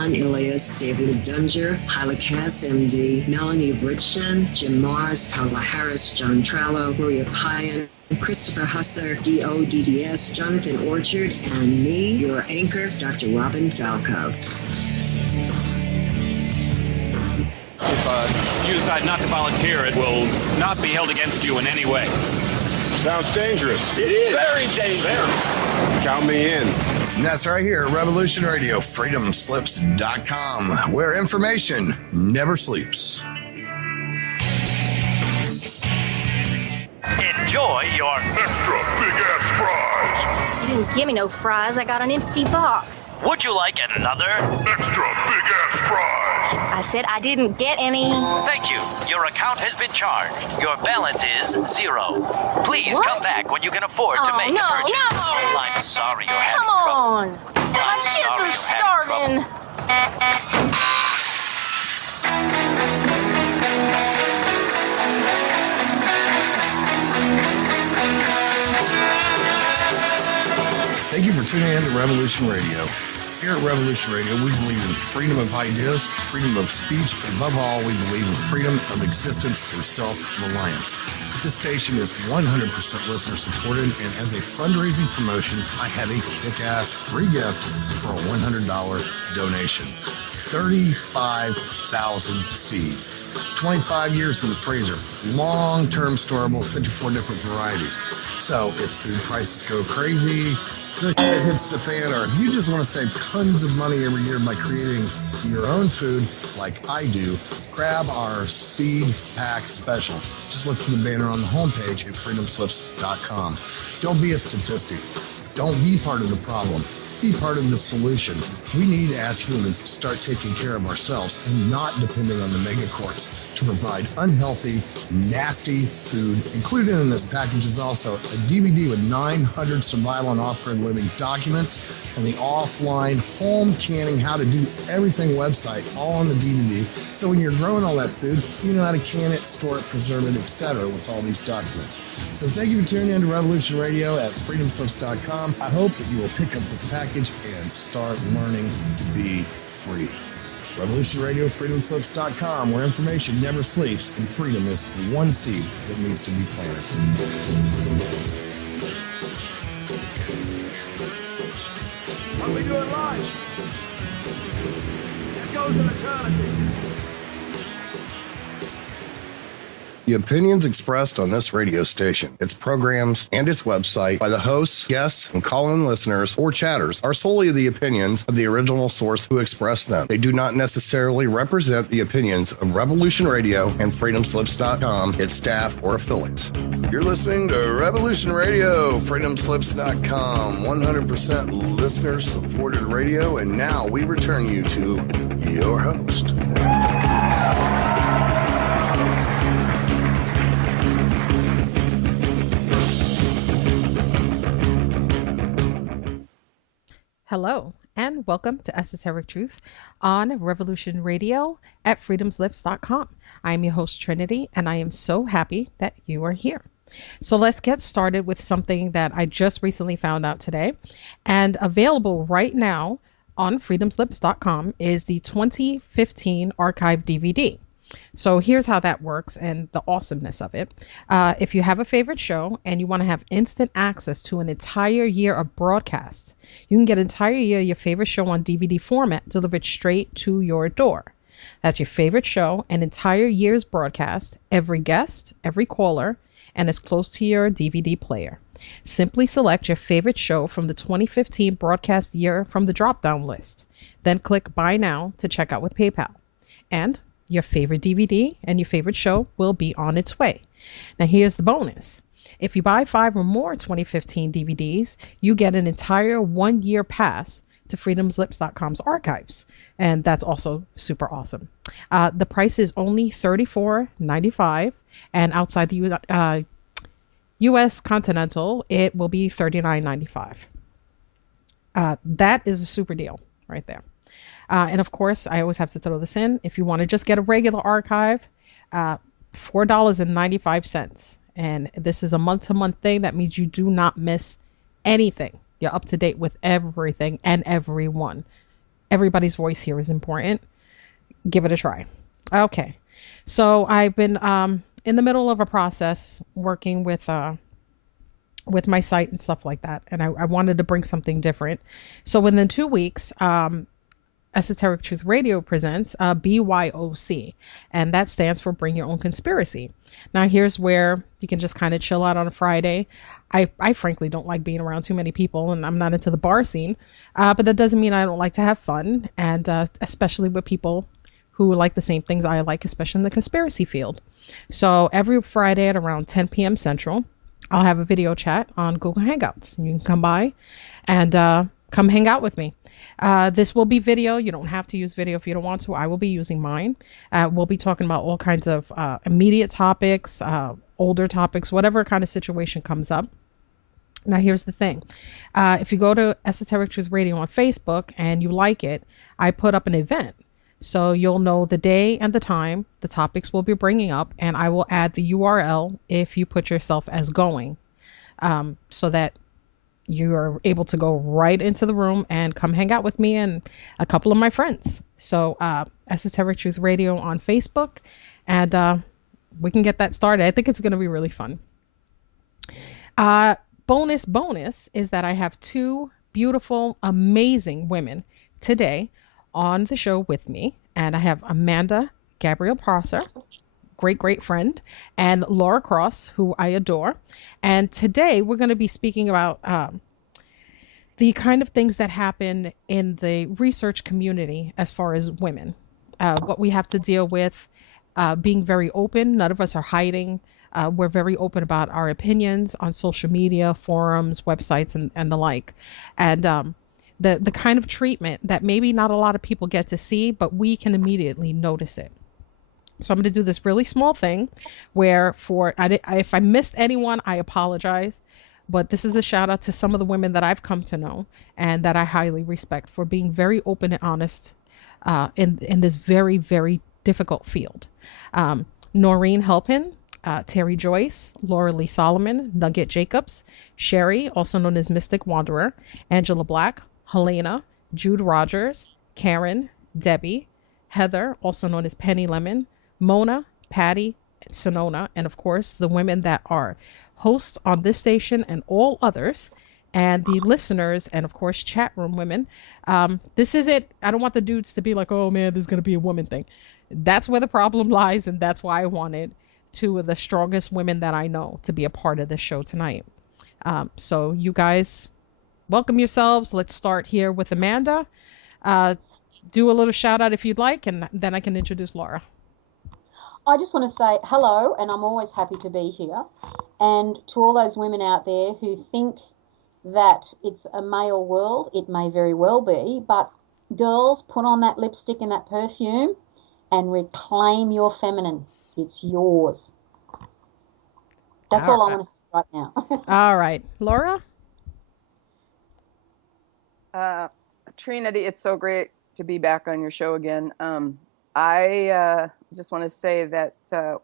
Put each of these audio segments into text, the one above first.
Elias, David Dunger, Hyla Cass, MD, Melanie Bridgeton, Jim Mars, Paula Harris, John Trallo, Maria Pyan, Christopher Husser, DODDS, Jonathan Orchard, and me, your anchor, Dr. Robin Falco. If you decide not to volunteer, it will not be held against you in any way. Sounds dangerous. It is. Very dangerous. Count me in. And that's right here at Revolution Radio, freedomslips.com, where information never sleeps. Enjoy your extra big-ass fries. You didn't give me no fries. I got an empty box. Would you like another? Extra big-ass fries. I said I didn't get any. Thank you. Your account has been charged. Your balance is 0. Please come back when you can afford to make a purchase. No. I'm sorry you're having Come trouble. on. My kids are starving. Thank you for tuning in to Revolution Radio. Here at Revolution Radio, we believe in freedom of ideas, freedom of speech, but above all, we believe in freedom of existence through self-reliance. This station is 100% listener-supported, and as a fundraising promotion, I have a kick-ass free gift for a $100 donation. 35,000 seeds. 25 years in the freezer. Long-term storable, 54 different varieties. So if food prices go crazy, the shit hits the fan, or if you just want to save tons of money every year by creating your own food like I do, grab our seed pack special. Just look for the banner on the homepage at freedomslips.com. Don't be a statistic. Don't be part of the problem. Be part of the solution. We need, as humans, to start taking care of ourselves and not depending on the megacorps to provide unhealthy, nasty food. Included in this package is also a DVD with 900 survival and off-grid living documents and the offline home canning, how to do everything website, all on the DVD. So when you're growing all that food, you know how to can it, store it, preserve it, etc. with all these documents. So thank you for tuning in to Revolution Radio at freedomslips.com. I hope that you will pick up this package and start learning to be free. Revolution Radio, freedomslips.com, where information never sleeps and freedom is one seed that needs to be planted. When we do it live, it goes in eternity. The opinions expressed on this radio station, its programs, and its website by the hosts, guests, and call-in listeners or chatters are solely the opinions of the original source who expressed them. They do not necessarily represent the opinions of Revolution Radio and freedomslips.com, its staff, or affiliates. You're listening to Revolution Radio, freedomslips.com, 100% listener-supported radio, and now we return you to your host. Hello, and welcome to Esoteric-Truth on Revolution Radio at freedomslips.com. I am your host, Trinity, and I am so happy that you are here. So let's get started with something that I just recently found out today, and available right now on freedomslips.com is the 2015 archive DVD. So here's how that works and the awesomeness of it. If you have a favorite show and you want to have instant access to an entire year of broadcasts, you can get an entire year of your favorite show on DVD format delivered straight to your door. That's your favorite show, an entire year's broadcast, every guest, every caller, and as close to your DVD player. Simply select your favorite show from the 2015 broadcast year from the drop-down list. Then click Buy Now to check out with PayPal. And your favorite DVD and your favorite show will be on its way. Now here's the bonus. If you buy 5 or more 2015 DVDs, you get an entire 1-year pass to freedomslips.com's archives. And that's also super awesome. The price is only $34.95, and outside the U.S. continental, it will be $39.95. That is a super deal right there. And of course, I always have to throw this in. If you want to just get a regular archive, $4.95. And this is a month-to-month thing. That means you do not miss anything. You're up to date with everything and everyone. everybody's voice here is important. Give it a try. Okay. So I've been in the middle of a process working with my site and stuff like that, and I wanted to bring something different. So within 2 weeks, Esoteric Truth Radio presents BYOC, and that stands for Bring Your Own Conspiracy. Now, here's where you can just kind of chill out on a Friday. I frankly don't like being around too many people, and I'm not into the bar scene, but that doesn't mean I don't like to have fun, and especially with people who like the same things I like, especially in the conspiracy field. So every Friday at around 10 p.m. Central, I'll have a video chat on Google Hangouts. You can come by and come hang out with me. This will be video. You don't have to use video if you don't want to. I will be using mine. We'll be talking about all kinds of immediate topics, older topics, whatever kind of situation comes up. Now, here's the thing. If you go to Esoteric Truth Radio on Facebook and you like it, I put up an event. So you'll know the day and the time, the topics we'll be bringing up, and I will add the URL if you put yourself as going, so that you are able to go right into the room and come hang out with me and a couple of my friends. So Esoteric Truth Radio on Facebook, and we can get that started. I think it's going to be really fun. Bonus is that I have two beautiful, amazing women today on the show with me, and I have Amanda Gabrielle Prosser, great friend, and Laura Cross, who I adore. And today we're going to be speaking about the kind of things that happen in the research community as far as women, what we have to deal with, being very open. None of us are hiding. We're very open about our opinions on social media, forums, websites, and the like. And the kind of treatment that maybe not a lot of people get to see, but we can immediately notice it. So I'm going to do this really small thing where if I missed anyone, I apologize. But this is a shout out to some of the women that I've come to know and that I highly respect for being very open and honest in this very, very difficult field. Noreen Helpin, Terry Joyce, Laura Lee Solomon, Nugget Jacobs, Sherry, also known as Mystic Wanderer, Angela Black, Helena, Jude Rogers, Karen, Debbie, Heather, also known as Penny Lemon, Mona, Patty, Sonona, and of course the women that are hosts on this station and all others, and the listeners, and of course chat room women. This is it. I don't want the dudes to be like, oh man, this is going to be a woman thing. That's where the problem lies, and that's why I wanted two of the strongest women that I know to be a part of this show tonight. So you guys welcome yourselves. Let's start here with Amanda. Do a little shout out if you'd like, and then I can introduce Laura. I just want to say hello, and I'm always happy to be here. And to all those women out there who think that it's a male world, it may very well be, but girls, put on that lipstick and that perfume and reclaim your feminine. It's yours. That's all I want to say right now. All right. Laura? Trinity, it's so great to be back on your show again. I just want to say that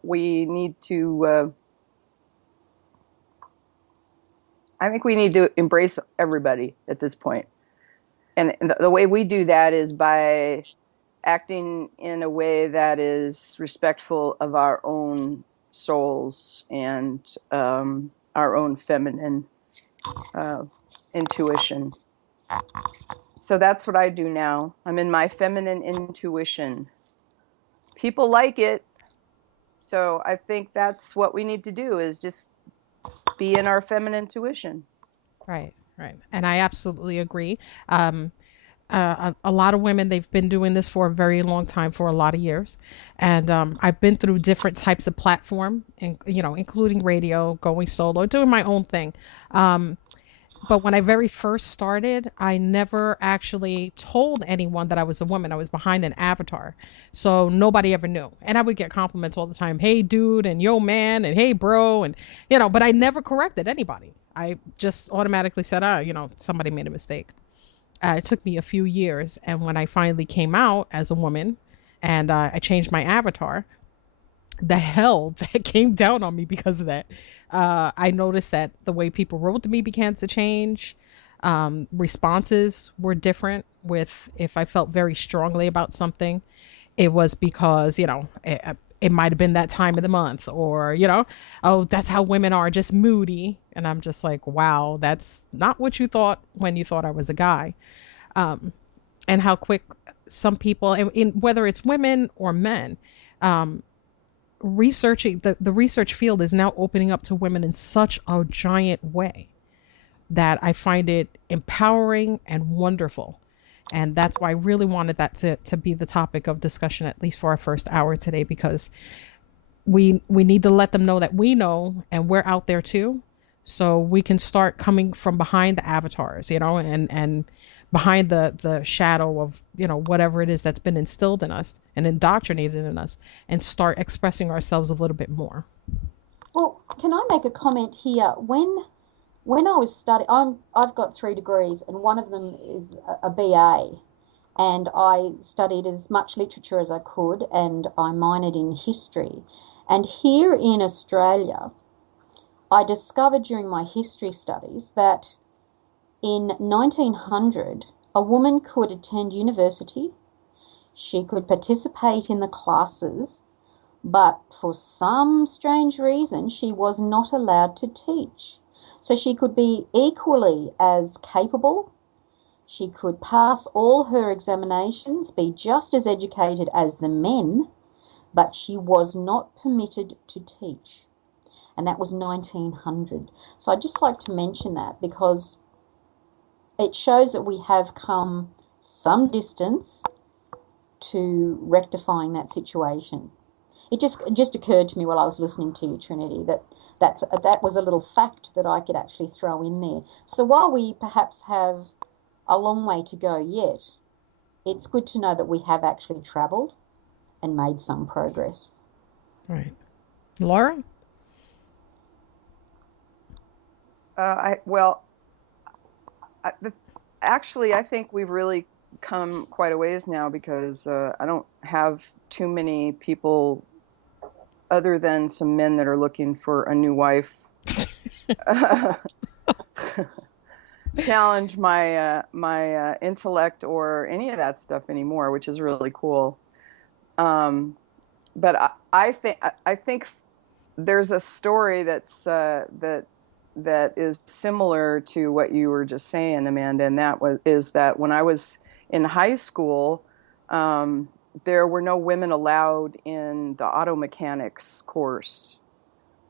we need to, I think we need to embrace everybody at this point. And the way we do that is by acting in a way that is respectful of our own souls and our own feminine intuition. So that's what I do now. I'm in my feminine intuition. People like it. So I think that's what we need to do, is just be in our feminine intuition. Right. And I absolutely agree. A lot of women, they've been doing this for a very long time, for a lot of years. And I've been through different types of platform, and including radio, going solo, doing my own thing. But when I very first started, I never actually told anyone that I was a woman. I was behind an avatar. So nobody ever knew. And I would get compliments all the time. Hey, dude, and yo, man, and hey, bro. And, but I never corrected anybody. I just automatically said, somebody made a mistake. It took me a few years. And when I finally came out as a woman and I changed my avatar, the hell that came down on me because of that. I noticed that the way people wrote to me began to change. Responses were different with if I felt very strongly about something, it was because, it might have been that time of the month, or, oh, that's how women are, just moody. And I'm just like, wow, that's not what you thought when you thought I was a guy. And how quick some people, whether it's women or men, researching the research field is now opening up to women in such a giant way that I find it empowering and wonderful. And that's why I really wanted that to be the topic of discussion, at least for our first hour today, because we need to let them know that we know and we're out there too. So we can start coming from behind the avatars, and behind the shadow of, whatever it is that's been instilled in us and indoctrinated in us, and start expressing ourselves a little bit more. Well, can I make a comment here? When I was studying, I've got 3 degrees, and one of them is a BA, and I studied as much literature as I could, and I minored in history. And here in Australia, I discovered during my history studies that in 1900, a woman could attend university, she could participate in the classes, but for some strange reason, she was not allowed to teach. So she could be equally as capable, she could pass all her examinations, be just as educated as the men, but she was not permitted to teach. And that was 1900. So I'd just like to mention that, because it shows that we have come some distance to rectifying that situation. It just occurred to me while I was listening to you, Trinity, that was a little fact that I could actually throw in there. So while we perhaps have a long way to go yet, it's good to know that we have actually travelled and made some progress. Right. Laura? I think we've really come quite a ways now, because I don't have too many people other than some men that are looking for a new wife challenge my intellect or any of that stuff anymore, which is really cool. But I think there's a story that's that is similar to what you were just saying, Amanda, and is that when I was in high school, there were no women allowed in the auto mechanics course.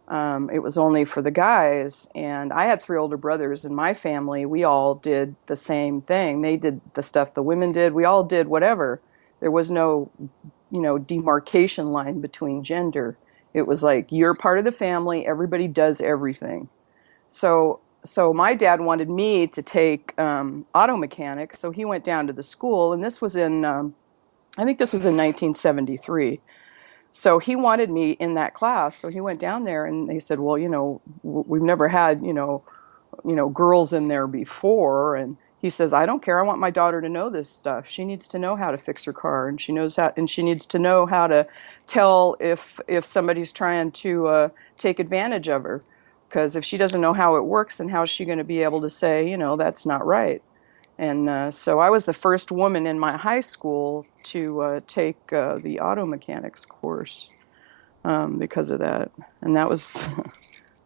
It was only for the guys, and I had 3 older brothers in my family. We all did the same thing. They did the stuff the women did. We all did whatever. There was no, demarcation line between gender. It was like, you're part of the family. Everybody does everything. So my dad wanted me to take auto mechanics, so he went down to the school, and this was in, I think this was in 1973. So he wanted me in that class. So he went down there, and they said, well, we've never had, girls in there before. And he says, I don't care. I want my daughter to know this stuff. She needs to know how to fix her car, and she needs to know how to tell if somebody's trying to take advantage of her. Because if she doesn't know how it works, then how is she going to be able to say, that's not right? And so I was the first woman in my high school to take the auto mechanics course because of that. And that was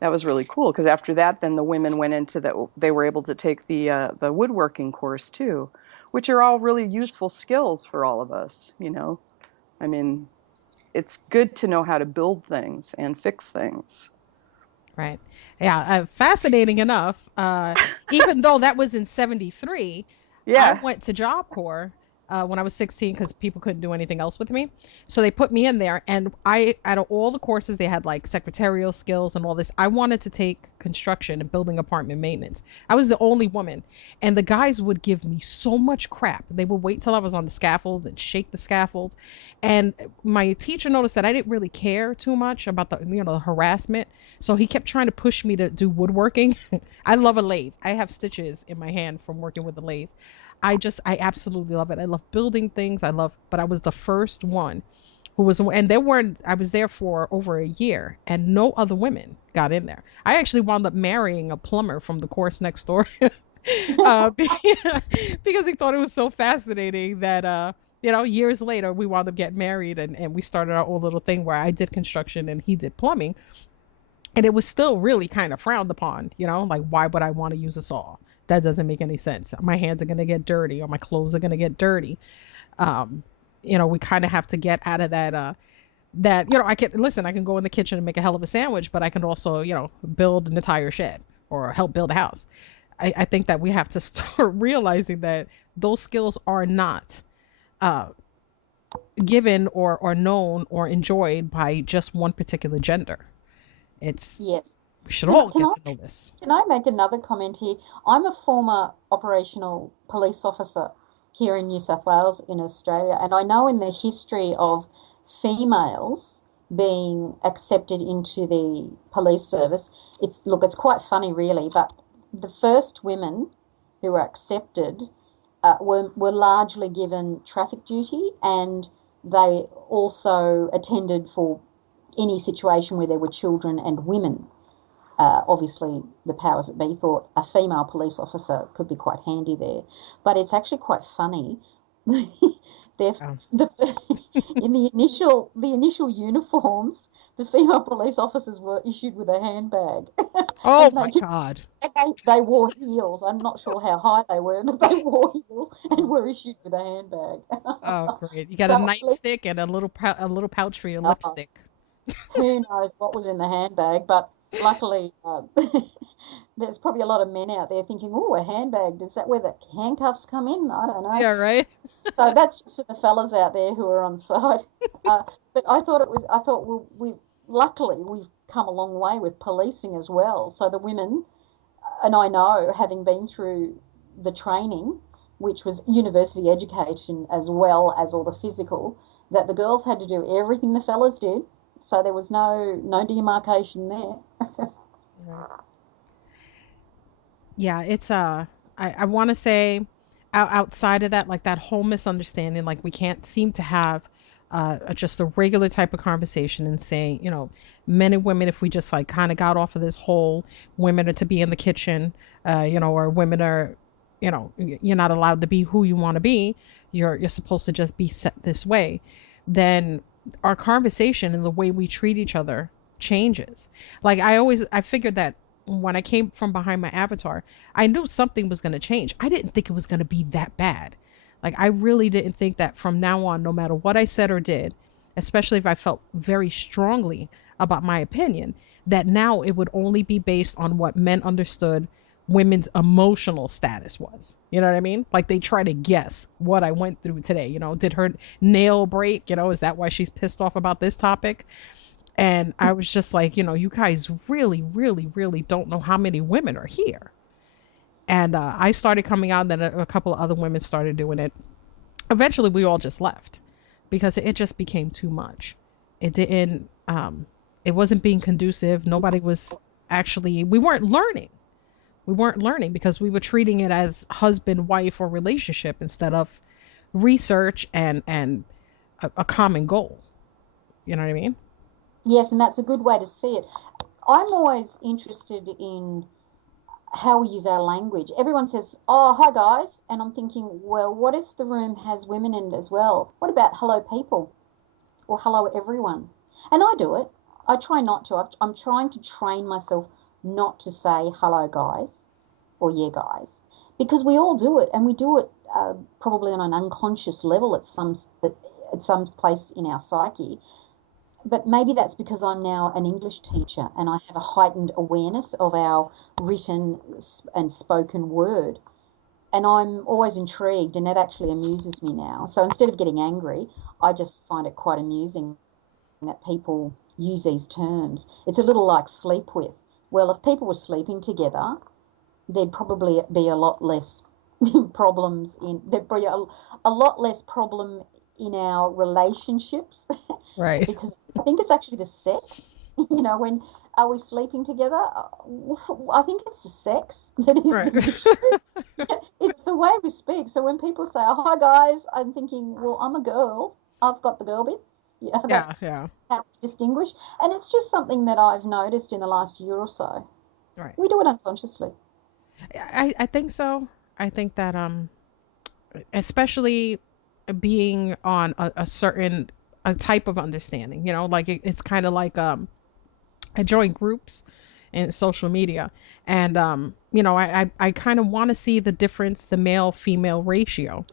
that was really cool, because after that, then the women went into they were able to take the woodworking course too, which are all really useful skills for all of us. I mean, it's good to know how to build things and fix things. Right. Yeah. Fascinating enough. Even though that was in 73, yeah, I went to Job Corps when I was 16 because people couldn't do anything else with me. So they put me in there, and out of all the courses, they had like secretarial skills and all this. I wanted to take construction and building apartment maintenance. I was the only woman, and the guys would give me so much crap. They would wait till I was on the scaffold and shake the scaffold. And my teacher noticed that I didn't really care too much about the harassment. So he kept trying to push me to do woodworking. I love a lathe. I have stitches in my hand from working with the lathe. I absolutely love it. I love building things. But I was the first one who was, and I was there for over a year, and no other women got in there. I actually wound up marrying a plumber from the course next door. Because he thought it was so fascinating that years later we wound up getting married, and we started our own little thing where I did construction and he did plumbing, and it was still really kind of frowned upon, like why would I want to use a saw? That doesn't make any sense. My hands are going to get dirty or my clothes are going to get dirty. um we kind of have to get out of that I can go in the kitchen and make a hell of a sandwich, but I can also build an entire shed or help build a house. I think that we have to start realizing that those skills are not uh, given or known or enjoyed by just one particular gender. It's Yes. We should all Can get I, to know this. can I make another comment here? I'm a former operational police officer here in New South Wales in Australia, and I know in the history of females being accepted into the police service, it's quite funny really, but the first women who were accepted were largely given traffic duty, and they also attended for any situation where there were children and women. Obviously, the powers that be thought a female police officer could be quite handy there, but it's actually quite funny. They're, Oh, the, in the initial uniforms, the female police officers were issued with a handbag, oh and my God. they wore heels. I'm not sure how high they were, but they wore heels and were issued with a handbag. Oh, great. You got a So at least, nightstick and a little pouch for your uh, lipstick. who knows what was in the handbag, but luckily, there's probably a lot of men out there thinking, "Oh, a handbag, is that where the handcuffs come in?" I don't know. Yeah, right? So that's just for the fellas out there who are on side. Uh, but I thought, well, luckily, we've come a long way with policing as well. So the women, and I know, having been through the training, which was university education as well as all the physical, that the girls had to do everything the fellas did. So there was no demarcation there. Yeah, it's I want to say outside of that, like that whole misunderstanding, like we can't seem to have just a regular type of conversation and saying, men and women, if we just like kind of got off of this whole women are to be in the kitchen, or women are, you're not allowed to be who you want to be. You're supposed to just be set this way. Then our conversation and the way we treat each other changes. Like I figured that when I came from behind my avatar, I knew something was going to change. I didn't think it was going to be that bad. Like, I really didn't think that from now on, no matter what I said or did, especially if I felt very strongly about my opinion, that now it would only be based on what men understood women's emotional status was. You know what I mean? Like, they try to guess what I went through today. Did her nail break? Is that why she's pissed off about this topic? And I was just like, you guys really, really, really don't know how many women are here. And I started coming out, and then a couple of other women started doing it. Eventually, we all just left because it just became too much. It didn't, it wasn't being conducive. Nobody was actually, we weren't learning. We weren't learning because we were treating it as husband, wife, or relationship instead of research and a common goal. You know what I mean? Yes, and that's a good way to see it. I'm always interested in how we use our language. Everyone says, "Oh, hi guys," and I'm thinking, well, what if the room has women in it as well? What about hello people or hello everyone? And I do it. I try not to. I'm trying to train myself not to say hello guys or yeah guys, because we all do it, and we do it probably on an unconscious level at some place in our psyche. But maybe that's because I'm now an English teacher and I have a heightened awareness of our written and spoken word. And I'm always intrigued, and that actually amuses me now. So instead of getting angry, I just find it quite amusing that people use these terms. It's a little like sleep with. Well, if people were sleeping together, there'd probably be a lot less there'd be a lot less problem in our relationships. Right. Because I think it's actually the sex. When are we sleeping together? I think it's the sex that is Right. the issue. It's the way we speak. So when people say, "Oh, hi guys," I'm thinking, well, I'm a girl. I've got the girl bits. Yeah, Yeah, that's yeah. how we distinguish. And it's just something that I've noticed in the last year or so. Right. We do it unconsciously. I think so. I think that especially being on a certain a type of understanding, like it's kind of like I join groups in social media, and I kind of want to see the difference, the male female ratio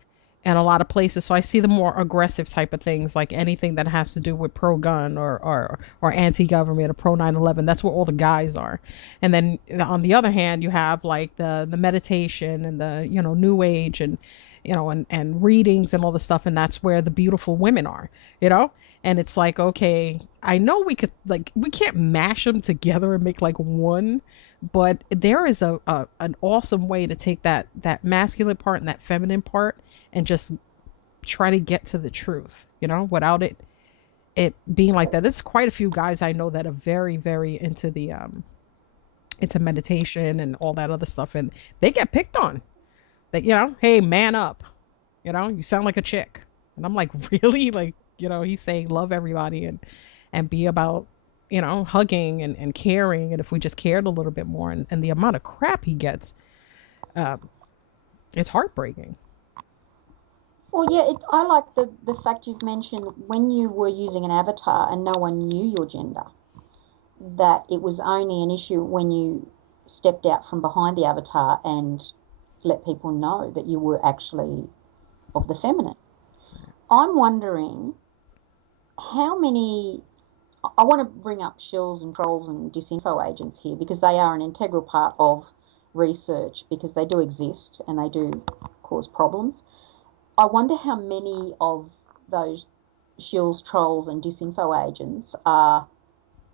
in a lot of places. So I see the more aggressive type of things, like anything that has to do with pro gun or anti government or pro 9/11. That's where all the guys are. And then on the other hand, you have like the meditation and the new age and and readings and all the stuff, and that's where the beautiful women are, you know and it's like, okay, I know we can't mash them together and make like one, but there is a an awesome way to take that masculine part and that feminine part and just try to get to the truth, without it being like that. There's quite a few guys I know that are very, very into the into meditation and all that other stuff, and they get picked on. That, hey, man up, you sound like a chick. And I'm like, really? Like, he's saying love everybody and be about, hugging and caring. And if we just cared a little bit more, and the amount of crap he gets, it's heartbreaking. Well, yeah, I like the fact you've mentioned when you were using an avatar and no one knew your gender, that it was only an issue when you stepped out from behind the avatar and let people know that you were actually of the feminine. I'm wondering how many. I want to bring up shills and trolls and disinfo agents here because they are an integral part of research, because they do exist and they do cause problems. I wonder how many of those shills, trolls and disinfo agents are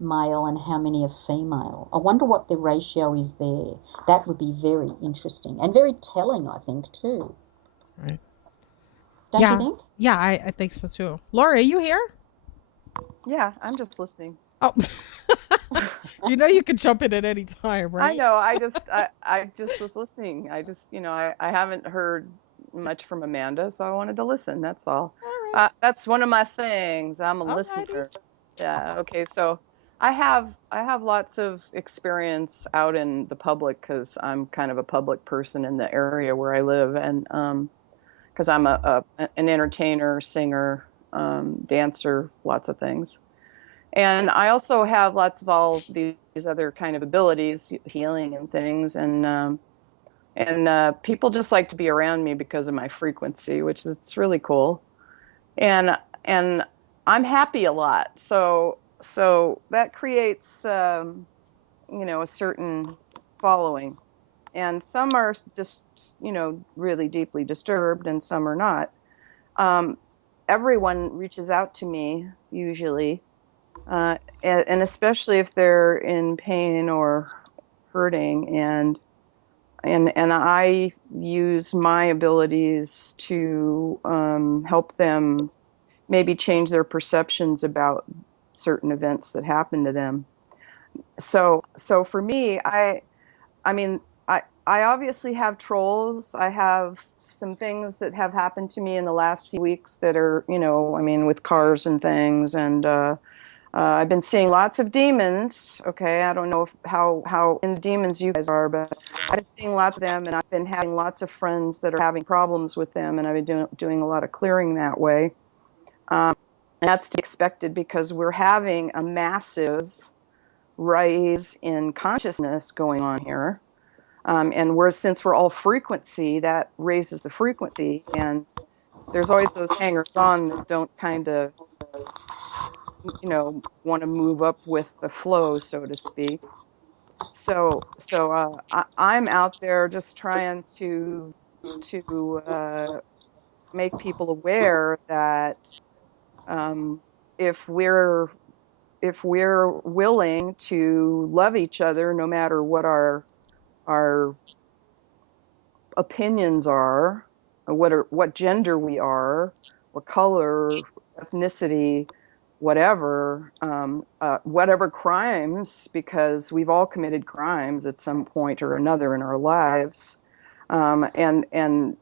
male and how many are female. I wonder what the ratio is there. That would be very interesting and very telling, I think, too. Right. Don't you think? Yeah, I think so too. Laura, are you here? Yeah, I'm just listening. Oh, you can jump in at any time, right? I know. I just was listening. I haven't heard much from Amanda, so I wanted to listen. That's all. Right. That's one of my things. I'm a listener. Yeah. Okay. So I have lots of experience out in the public because I'm kind of a public person in the area where I live, and because I'm an entertainer, singer, dancer, lots of things. And I also have lots of all these other kind of abilities, healing and things, and people just like to be around me because of my frequency, which is it's really cool. And I'm happy a lot, so that creates a certain following, and some are just really deeply disturbed, and some are not. Everyone reaches out to me usually. And especially if they're in pain or hurting, and I use my abilities to help them maybe change their perceptions about certain events that happen to them. So for me, I mean, I obviously have trolls. I have some things that have happened to me in the last few weeks that are, with cars and things, and I've been seeing lots of demons. Okay, I don't know how in demons you guys are, but I've been seeing lots of them, and I've been having lots of friends that are having problems with them, and I've been doing a lot of clearing that way. And that's to be expected because we're having a massive rise in consciousness going on here, and since we're all frequency, that raises the frequency, and there's always those hangers-on that don't kind of want to move up with the flow, so to speak. So I'm out there just trying to make people aware that if we're willing to love each other, no matter what our opinions are, what gender we are, what color, ethnicity, whatever, whatever crimes, because we've all committed crimes at some point or another in our lives, and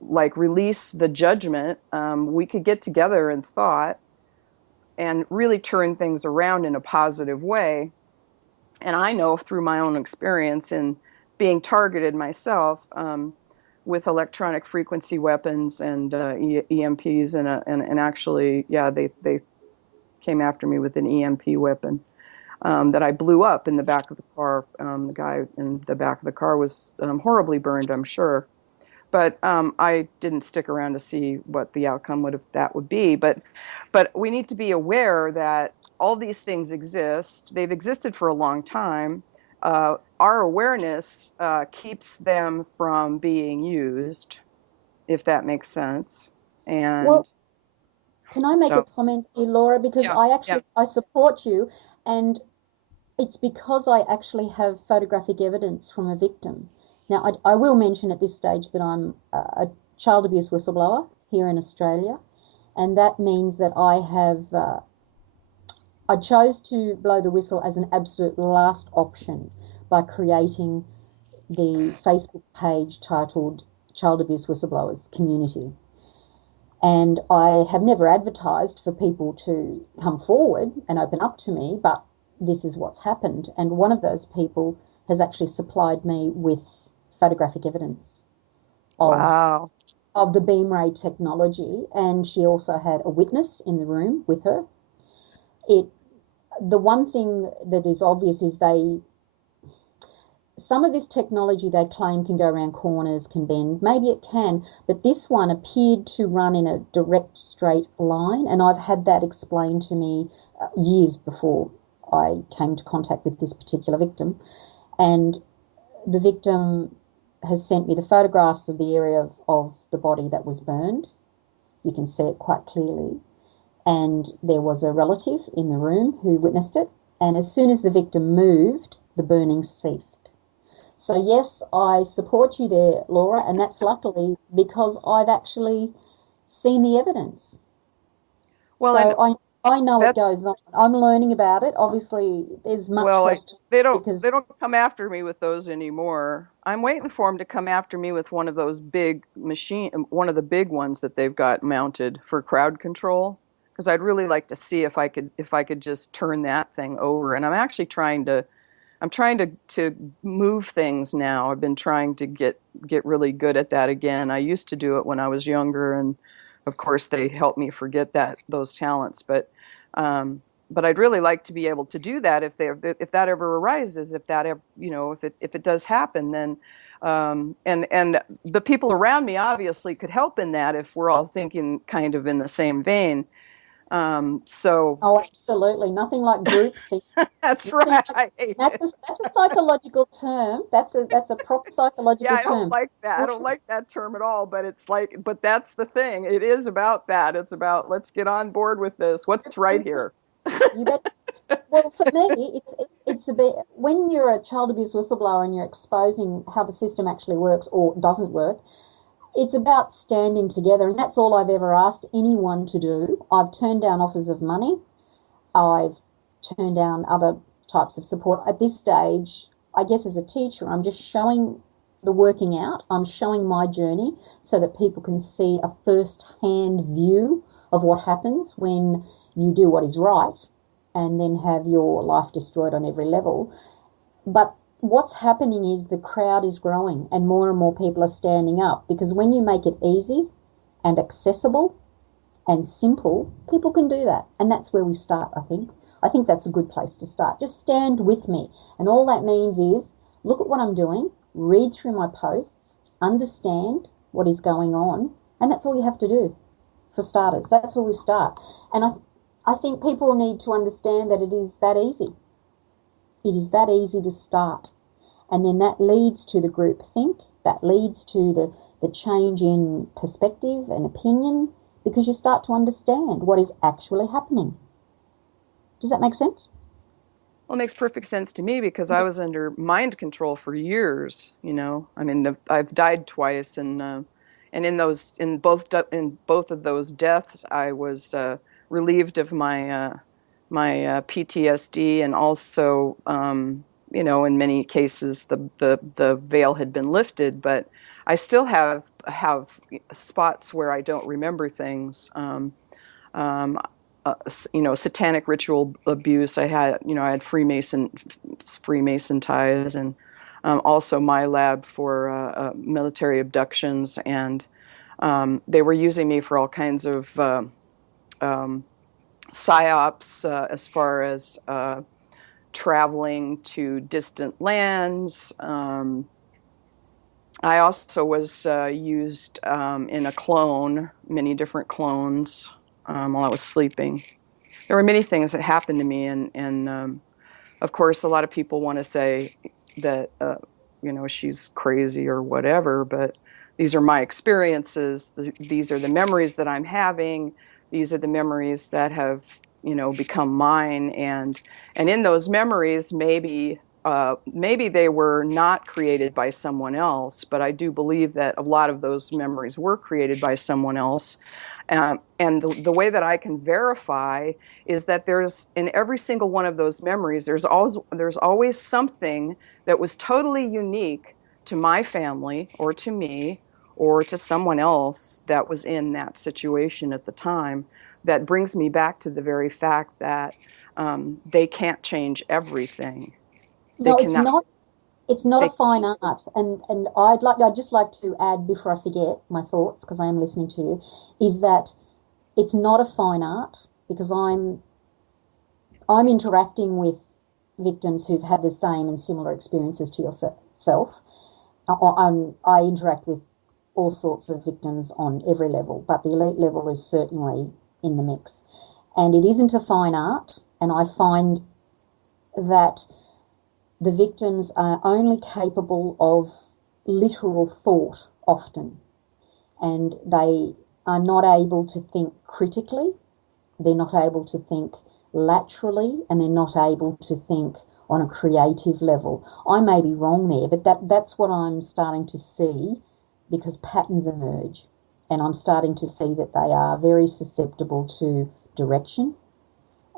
like release the judgment. We could get together in thought and really turn things around in a positive way. And I know through my own experience in being targeted myself with electronic frequency weapons and EMPs, and actually, yeah, they came after me with an EMP weapon that I blew up in the back of the car. The guy in the back of the car was horribly burned, I'm sure. But I didn't stick around to see what the outcome would be. But we need to be aware that all these things exist. They've existed for a long time. Our awareness keeps them from being used, if that makes sense. And Well, can I make a so, comment here, Laura? Because yeah, I support you, and it's because I actually have photographic evidence from a victim. Now, I will mention at this stage that I'm a child abuse whistleblower here in Australia, and that means that I chose to blow the whistle as an absolute last option by creating the Facebook page titled Child Abuse Whistleblowers Community. And I have never advertised for people to come forward and open up to me, but this is what's happened. And one of those people has actually supplied me with photographic evidence wow. of the beam ray technology. And she also had a witness in the room with her. The one thing that is obvious is some of this technology they claim can go around corners, can bend. Maybe it can, but this one appeared to run in a direct, straight line, and I've had that explained to me years before I came to contact with this particular victim. And the victim has sent me the photographs of the area of the body that was burned. You can see it quite clearly. And there was a relative in the room who witnessed it, and as soon as the victim moved, the burning ceased. So yes, I support you there, Laura, and that's luckily because I've actually seen the evidence. Well, so I know it goes on. I'm learning about it. Obviously, there's much less to they don't come after me with those anymore. I'm waiting for them to come after me with one of those big one of the big ones that they've got mounted for crowd control. Because I'd really like to see if I could just turn that thing over. And I'm actually trying to move things now. I've been trying to get really good at that again. I used to do it when I was younger, and of course they helped me forget those talents. But I'd really like to be able to do that if that ever arises, if it does happen, then and the people around me obviously could help in that if we're all thinking kind of in the same vein. Oh, absolutely. Nothing like group think. That's right. That's a psychological term. That's a proper psychological term. Yeah, I don't like that. I don't like that term at all, but but that's the thing. It is about that. It's about, let's get on board with this. What's right here? You bet. Well, for me, it's a bit, when you're a child abuse whistleblower and you're exposing how the system actually works or doesn't work, it's about standing together, and that's all I've ever asked anyone to do. I've turned down offers of money. I've turned down other types of support. At this stage, I guess as a teacher, I'm just showing the working out. I'm showing my journey so that people can see a first-hand view of what happens when you do what is right and then have your life destroyed on every level. But what's happening is the crowd is growing and more people are standing up, because when you make it easy and accessible and simple, people can do that. And that's where we start, I think. I think that's a good place to start. Just stand with me. And all that means is look at what I'm doing, read through my posts, understand what is going on, and that's all you have to do for starters. That's where we start. And I think people need to understand that it is that easy. It is that easy to start. And then that leads to the group think, that leads to the change in perspective and opinion, because you start to understand what is actually happening. Does that make sense? Well, it makes perfect sense to me, because I was under mind control for years. I mean, I've died twice, and in both of those deaths, I was relieved of my PTSD, and also, in many cases, the veil had been lifted, but I still have spots where I don't remember things. Satanic ritual abuse. I had Freemason ties, and also my lab for military abductions, and they were using me for all kinds of psyops as far as traveling to distant lands. I also was used in a clone, many different clones, while I was sleeping. There were many things that happened to me, and of course, a lot of people want to say that she's crazy or whatever, but these are my experiences. These are the memories that I'm having. These are the memories that have become mine, and in those memories, maybe they were not created by someone else, but I do believe that a lot of those memories were created by someone else. And the way that I can verify is that there's, in every single one of those memories, there's always something that was totally unique to my family or to me or to someone else that was in that situation at the time, that brings me back to the very fact that they can't change everything. No, it's not. It's not a fine art, and I'd just like to add, before I forget my thoughts, because I am listening to you, is that it's not a fine art, because I'm interacting with victims who've had the same and similar experiences to yourself. I interact with all sorts of victims on every level, but the elite level is certainly in the mix, and it isn't a fine art. And I find that the victims are only capable of literal thought often, and they are not able to think critically, they're not able to think laterally, and they're not able to think on a creative level. I may be wrong there, but that's what I'm starting to see, because patterns emerge, and I'm starting to see that they are very susceptible to direction,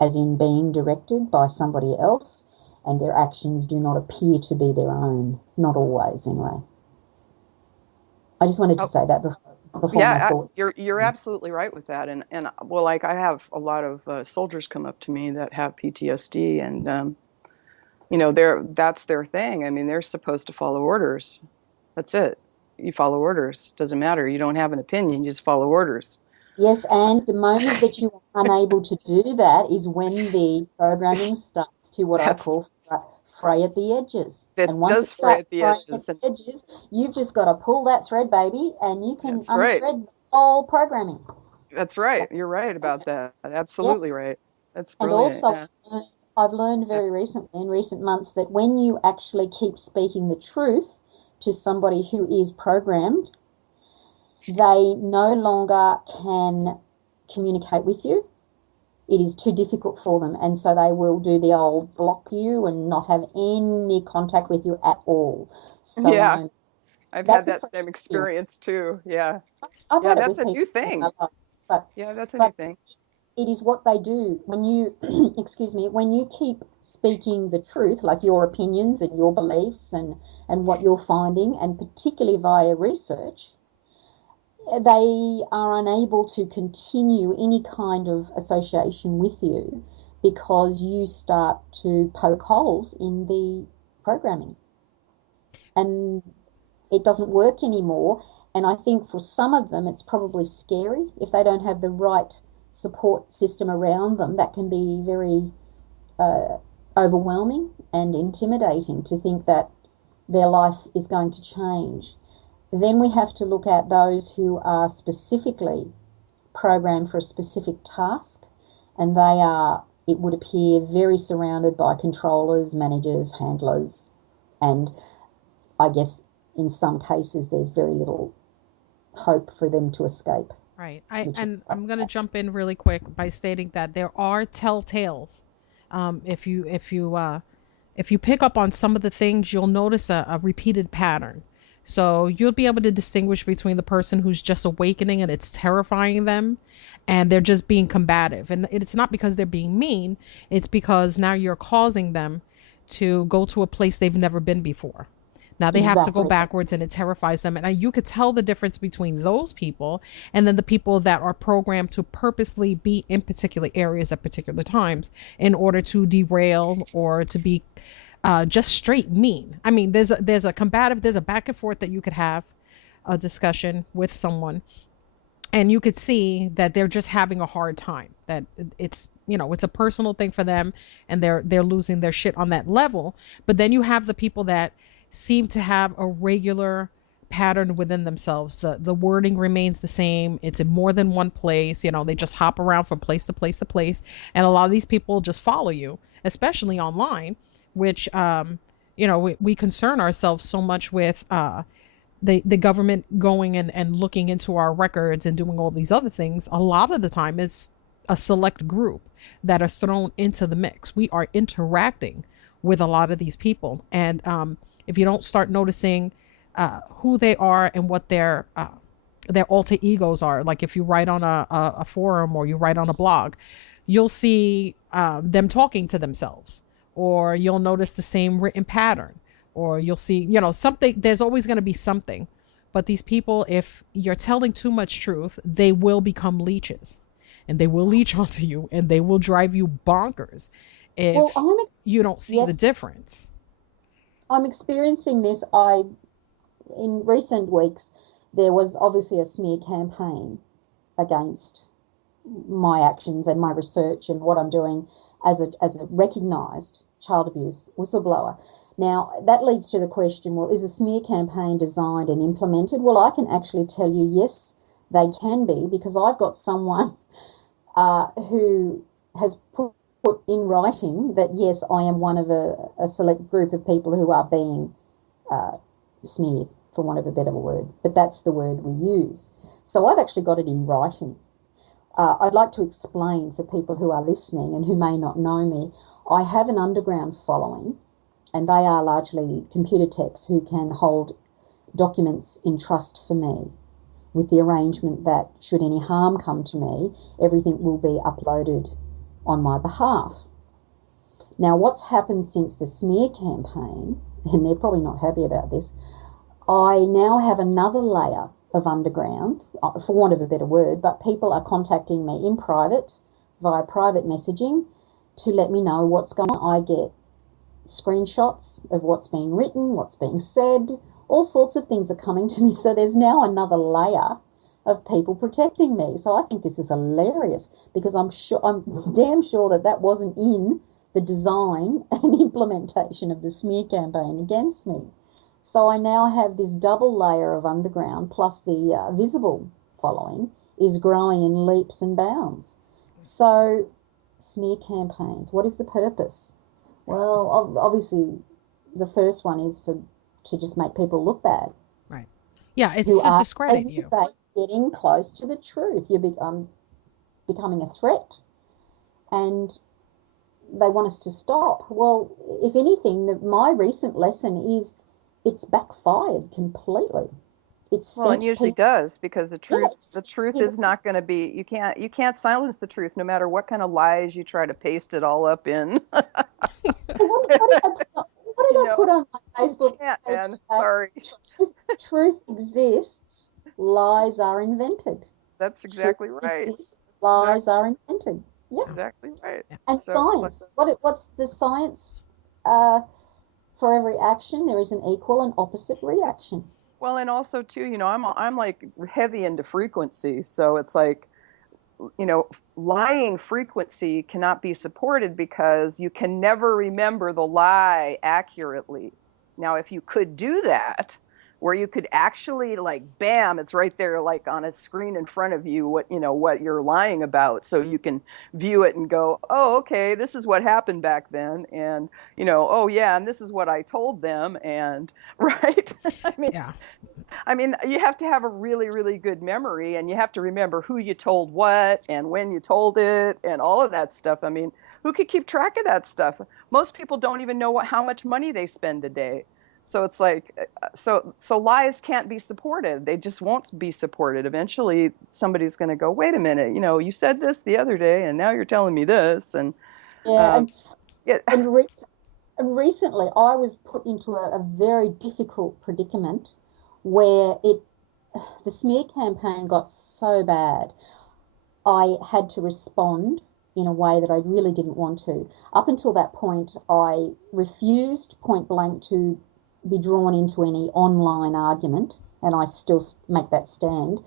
as in being directed by somebody else, and their actions do not appear to be their own, not always anyway. I just wanted to say that before my thoughts. You're absolutely right with that, and well, like, I have a lot of soldiers come up to me that have PTSD, and that's their thing. I mean, they're supposed to follow orders. That's it. You follow orders. Doesn't matter. You don't have an opinion. You just follow orders. Yes, and the moment that you are unable to do that is when the programming starts to what I call fray at the edges. And once it starts fraying at the edges, you've just got to pull that thread, baby, and you can unthread the whole programming. That's right. You're right about that. Absolutely right. That's brilliant. And also, I've learned very recently, in recent months, that when you actually keep speaking the truth to somebody who is programmed, they no longer can communicate with you. It is too difficult for them, and so they will do the old block you and not have any contact with you at all. So yeah, I've had that same experience too. Yeah, that's a new thing. That's a new thing. It is what they do when you, excuse me, when you keep speaking the truth, like your opinions and your beliefs and what you're finding, and particularly via research. They are unable to continue any kind of association with you because you start to poke holes in the programming. And it doesn't work anymore. And I think for some of them, it's probably scary. If they don't have the right support system around them, that can be very overwhelming and intimidating to think that their life is going to change. Then we have to look at those who are specifically programmed for a specific task, and they are, it would appear, very surrounded by controllers, managers, handlers, and I guess in some cases there's very little hope for them to escape. Right. I'm going to jump in really quick by stating that there are telltales. If you pick up on some of the things, you'll notice a repeated pattern. So you'll be able to distinguish between the person who's just awakening and it's terrifying them, and they're just being combative. And it's not because they're being mean. It's because now you're causing them to go to a place they've never been before. Now they have to go backwards, and it terrifies them. And you could tell the difference between those people and then the people that are programmed to purposely be in particular areas at particular times in order to derail or to be just straight mean. I mean, there's a combative, there's a back and forth that you could have a discussion with someone, and you could see that they're just having a hard time, that it's, it's a personal thing for them, and they're losing their shit on that level. But then you have the people that seem to have a regular pattern within themselves. The wording remains the same. It's in more than one place. They just hop around from place to place to place, and a lot of these people just follow you, especially online, which we concern ourselves so much with the government going and looking into our records and doing all these other things. A lot of the time is a select group that are thrown into the mix. We are interacting with a lot of these people, and if you don't start noticing who they are and what their alter egos are, like if you write on a forum or you write on a blog, you'll see them talking to themselves, or you'll notice the same written pattern, or you'll see, something. There's always going to be something. But these people, if you're telling too much truth, they will become leeches, and they will leech onto you, and they will drive you bonkers if you don't see the difference. I'm experiencing this. In recent weeks, there was obviously a smear campaign against my actions and my research and what I'm doing as a recognised child abuse whistleblower. Now, that leads to the question, well, is a smear campaign designed and implemented? Well, I can actually tell you, yes, they can be, because I've got someone who has put in writing that, yes, I am one of a select group of people who are being smeared, for want of a better word, but that's the word we use. So I've actually got it in writing. I'd like to explain for people who are listening and who may not know me. I have an underground following, and they are largely computer techs who can hold documents in trust for me, with the arrangement that should any harm come to me, everything will be uploaded on my behalf. Now, what's happened since the smear campaign, and they're probably not happy about this, I now have another layer of underground, for want of a better word, but people are contacting me in private, via private messaging, to let me know what's going on. I get screenshots of what's being written, what's being said, all sorts of things are coming to me. So there's now another layer of people protecting me. So I think this is hilarious, because I'm damn sure that wasn't in the design and implementation of the smear campaign against me. So I now have this double layer of underground, plus the visible following is growing in leaps and bounds. So smear campaigns, what is the purpose? Well, obviously the first one is to just make people look bad. Right. Yeah, it's to discredit you. Say, getting close to the truth. You're becoming a threat, and they want us to stop. Well, if anything, my recent lesson is it's backfired completely. Well, it usually does, because the truth is not going to be. You can't silence the truth, no matter what kind of lies you try to paste it all up in. What did I put on my Facebook page? Sorry. Truth exists, lies are invented. That's exactly right. Lies are invented. Yeah. Exactly right. And science. What's the science? For every action, there is an equal and opposite reaction. Well, and also too, I'm like heavy into frequency, so it's like, lying frequency cannot be supported, because you can never remember the lie accurately. Now, if you could do that, where you could actually, like, bam, it's right there, like on a screen in front of you, what you're lying about, so you can view it and go, oh, okay, this is what happened back then, and oh yeah, and this is what I told them, and right. I mean, you have to have a really, really good memory, and you have to remember who you told what and when you told it and all of that stuff. I mean, who could keep track of that stuff? Most people don't even know how much money they spend a day. So it's like, so lies can't be supported. They just won't be supported. Eventually, somebody's going to go, wait a minute, you said this the other day, and now you're telling me this. And recently, I was put into a very difficult predicament where the smear campaign got so bad, I had to respond in a way that I really didn't want to. Up until that point, I refused point blank to be drawn into any online argument, and I still make that stand.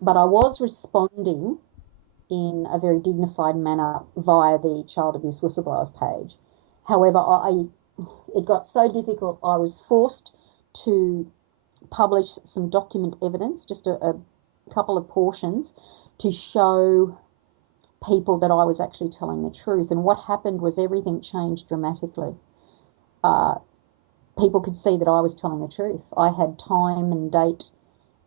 But I was responding in a very dignified manner via the Child Abuse Whistleblowers page. However, it got so difficult, I was forced to publish some document evidence, just a couple of portions, to show people that I was actually telling the truth. And what happened was everything changed dramatically. People could see that I was telling the truth. I had time and date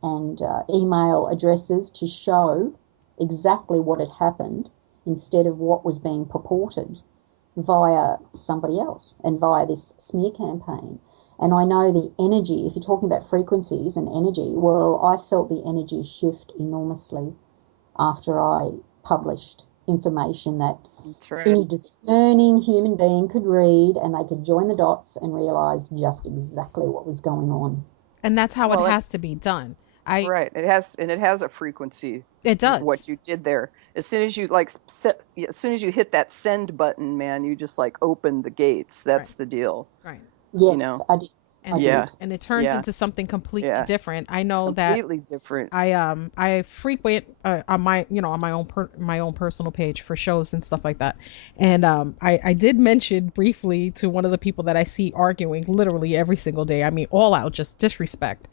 and email addresses to show exactly what had happened instead of what was being purported via somebody else and via this smear campaign. And I know the energy, if you're talking about frequencies and energy, well, I felt the energy shift enormously after I published information that any discerning human being could read, and they could join the dots and realize just exactly what was going on. And that's how it has to be done. Right. It has a frequency. It does. What you did there. As soon as you as soon as you hit that send button, man, you just like opened the gates. That's the deal. Right. Yes, I did. And it turns into something completely different. I know completely different. I frequent on my my own personal page for shows and stuff like that, and I did mention briefly to one of the people that I see arguing literally every single day. I mean, all out just disrespect,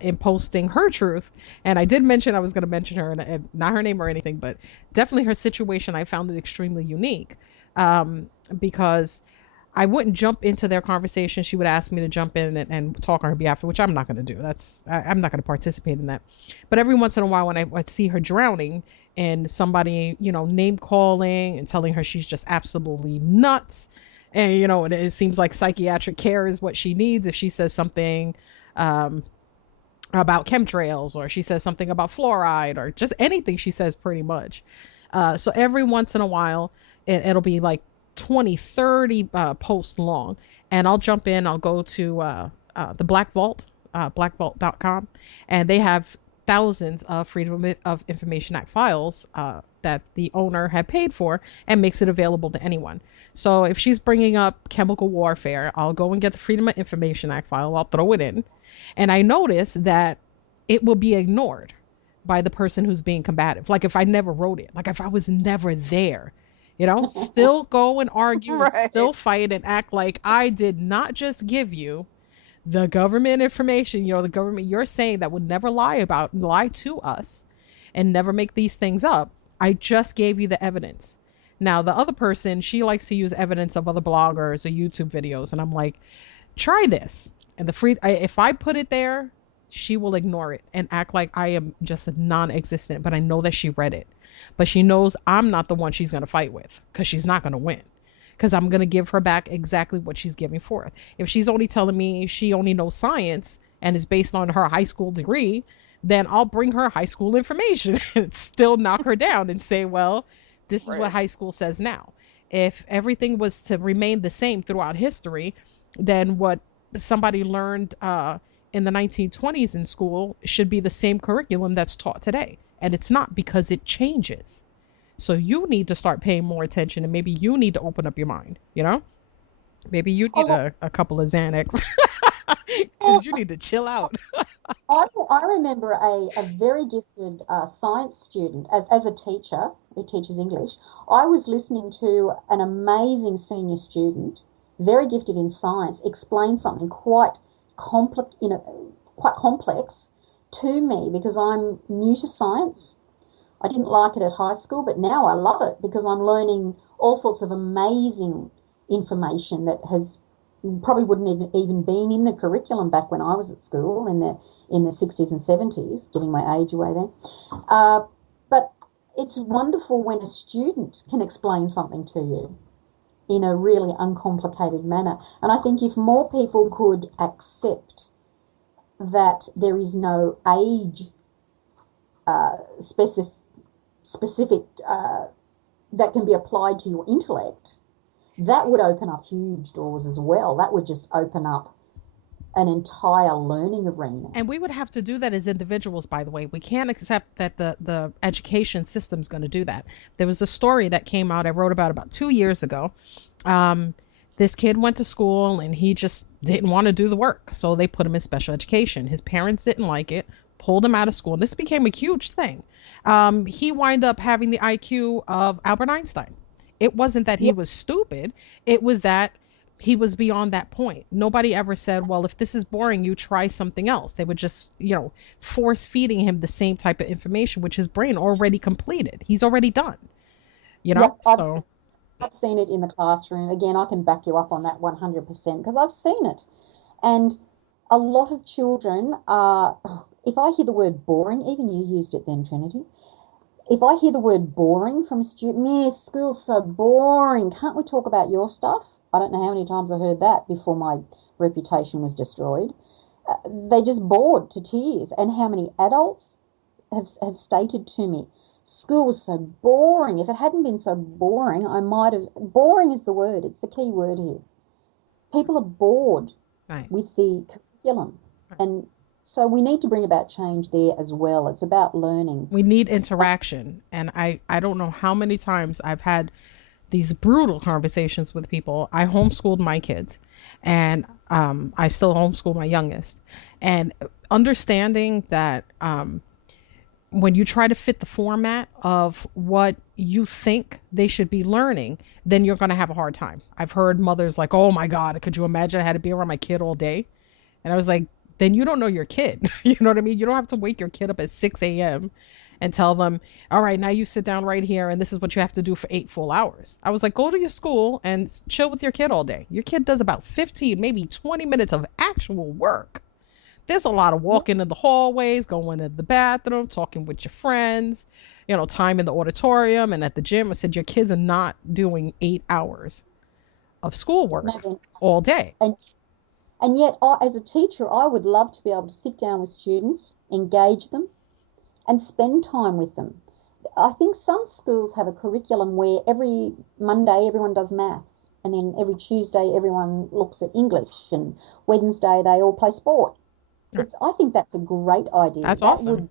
in posting her truth. And I did mention I was going to mention her, and not her name or anything, but definitely her situation. I found it extremely unique, because I wouldn't jump into their conversation. She would ask me to jump in and talk on her behalf, which I'm not going to do. I'm not going to participate in that. But every once in a while, when I'd see her drowning and somebody, name calling and telling her she's just absolutely nuts, and it seems like psychiatric care is what she needs if she says something about chemtrails, or she says something about fluoride, or just anything she says pretty much. So every once in a while, it'll be like 20, 30 posts long, and I'll jump in. I'll go to the Black Vault, blackvault.com, and they have thousands of Freedom of Information Act files that the owner had paid for, and makes it available to anyone. So if she's bringing up chemical warfare, I'll go and get the Freedom of Information Act file. I'll throw it in, and I notice that it will be ignored by the person who's being combative. Like if I never wrote it, like if I was never there, still go and argue, and still fight and act like I did not just give you the government information, the government you're saying that would never lie to us and never make these things up. I just gave you the evidence. Now, the other person, she likes to use evidence of other bloggers or YouTube videos. And I'm like, try this. And if I put it there, she will ignore it and act like I am just non-existent. But I know that she read it. But she knows I'm not the one she's going to fight with, because she's not going to win, because I'm going to give her back exactly what she's giving forth. If she's only telling me she only knows science and is based on her high school degree, then I'll bring her high school information and still knock her down and say, well, this is what high school says now. If everything was to remain the same throughout history, then what somebody learned in the 1920s in school should be the same curriculum that's taught today. And it's not, because it changes. So you need to start paying more attention, and maybe you need to open up your mind, Maybe you need a couple of Xanax, because you need to chill out. I remember a very gifted science student, as a teacher who teaches English. I was listening to an amazing senior student, very gifted in science, explain something quite complex to me, because I'm new to science. I didn't like it at high school, but now I love it, because I'm learning all sorts of amazing information that has probably wouldn't even been in the curriculum back when I was at school in the 60s and 70s, giving my age away there. But it's wonderful when a student can explain something to you in a really uncomplicated manner. And I think if more people could accept that there is no age specific that can be applied to your intellect, that would open up huge doors as well. That would just open up an entire learning arena. And we would have to do that as individuals, by the way. We can't accept that the education system's going to do that. There was a story that came out, I wrote about 2 years ago. Um, this kid went to school and he just didn't want to do the work. So they put him in special education. His parents didn't like it, pulled him out of school. And this became a huge thing. He wound up having the IQ of Albert Einstein. It wasn't that he was stupid. It was that he was beyond that point. Nobody ever said, well, if this is boring, you try something else. They would just, force feeding him the same type of information, which his brain already completed. He's already done, so. I've seen it in the classroom. Again, I can back you up on that 100% because I've seen it. And a lot of children are, if I hear the word boring, even you used it then, Trinity. If I hear the word boring from a student, Miss, school's so boring. Can't we talk about your stuff? I don't know how many times I heard that before my reputation was destroyed. They just bored to tears. And how many adults have stated to me, school was so boring. If it hadn't been so boring, I might have... Boring is the word. It's the key word here. People are bored with the curriculum. Right. And so we need to bring about change there as well. It's about learning. We need interaction. And I don't know how many times I've had these brutal conversations with people. I homeschooled my kids and I still homeschool my youngest. And understanding that when you try to fit the format of what you think they should be learning, then you're going to have a hard time. I've heard mothers like, oh my God, could you imagine I had to be around my kid all day? And I was like, then you don't know your kid. You know what I mean? You don't have to wake your kid up at 6 a.m. and tell them, all right, now you sit down right here and this is what you have to do for 8 full hours. I was like, go to your school and chill with your kid all day. Your kid does about 15, maybe 20 minutes of actual work. There's a lot of walking in the hallways, going to the bathroom, talking with your friends, time in the auditorium and at the gym. I said, your kids are not doing 8 hours of schoolwork all day. And yet, as a teacher, I would love to be able to sit down with students, engage them, and spend time with them. I think some schools have a curriculum where every Monday everyone does maths, and then every Tuesday everyone looks at English, and Wednesday they all play sport. I think that's a great idea. That's awesome.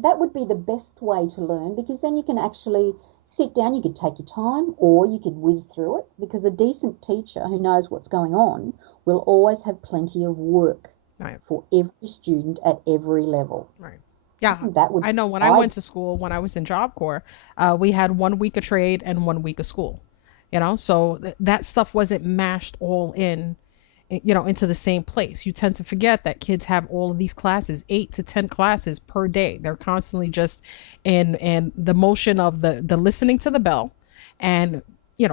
That would be the best way to learn, because then you can actually sit down, you could take your time, or you could whiz through it, because a decent teacher who knows what's going on will always have plenty of work for every student at every level. Right. Yeah, I know when I went to school, when I was in Job Corps, we had 1 week of trade and 1 week of school, so that stuff wasn't mashed all in, into the same place. You tend to forget that kids have all of these classes, 8 to 10 classes per day. They're constantly just in the motion of the listening to the bell and,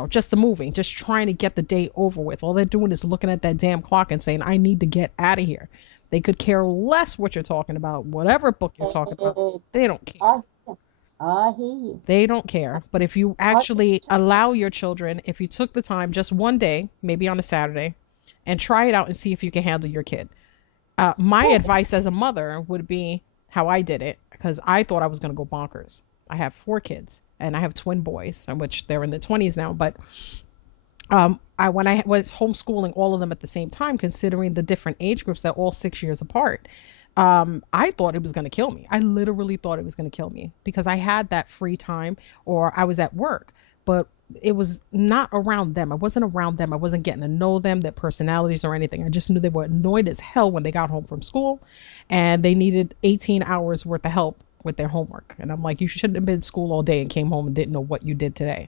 just the moving, just trying to get the day over with. All they're doing is looking at that damn clock and saying, I need to get out of here. They could care less what you're talking about, whatever book you're talking about. They don't care. I hear you. They don't care. But if you actually allow your children, if you took the time just one day, maybe on a Saturday, and try it out and see if you can handle your kid. My advice as a mother would be how I did it, because I thought I was going to go bonkers. I have 4 kids and I have twin boys, which they're in their 20s now. But when I was homeschooling all of them at the same time, considering the different age groups, they're all 6 years apart. I thought it was going to kill me. I literally thought it was going to kill me because I had that free time, or I was at work, but it was not around them. I wasn't around them. I wasn't getting to know them, their personalities or anything. I just knew they were annoyed as hell when they got home from school and they needed 18 hours worth of help with their homework. And I'm like, you shouldn't have been in school all day and came home and didn't know what you did today.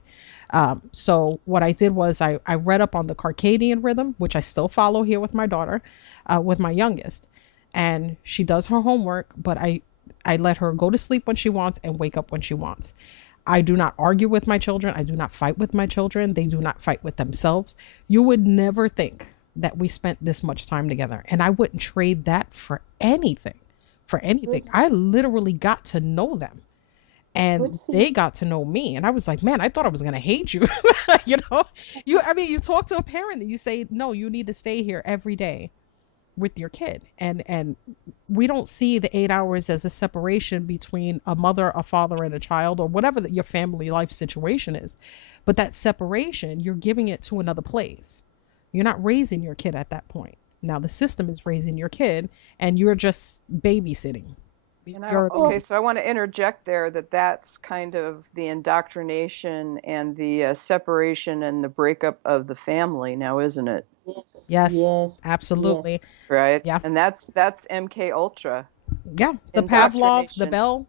So what I did was I read up on the circadian rhythm, which I still follow here with my daughter, with my youngest. And she does her homework, but I let her go to sleep when she wants and wake up when she wants. I do not argue with my children. I do not fight with my children. They do not fight with themselves. You would never think that we spent this much time together. And I wouldn't trade that for anything. I literally got to know them. And they got to know me. And I was like, man, I thought I was going to hate you. You talk to a parent and you say, no, you need to stay here every day with your kid. And we don't see the 8 hours as a separation between a mother, a father, and a child, or whatever your family life situation is. But that separation, you're giving it to another place. You're not raising your kid at that point. Now the system is raising your kid, and you're just babysitting. And You're so I want to interject there that that's kind of the indoctrination and the separation and the breakup of the family now, isn't it? Yes. Yes, Yes. absolutely. Yes. Right. Yeah. And that's MK Ultra. Yeah, the Pavlov, the Indoctrination. bell,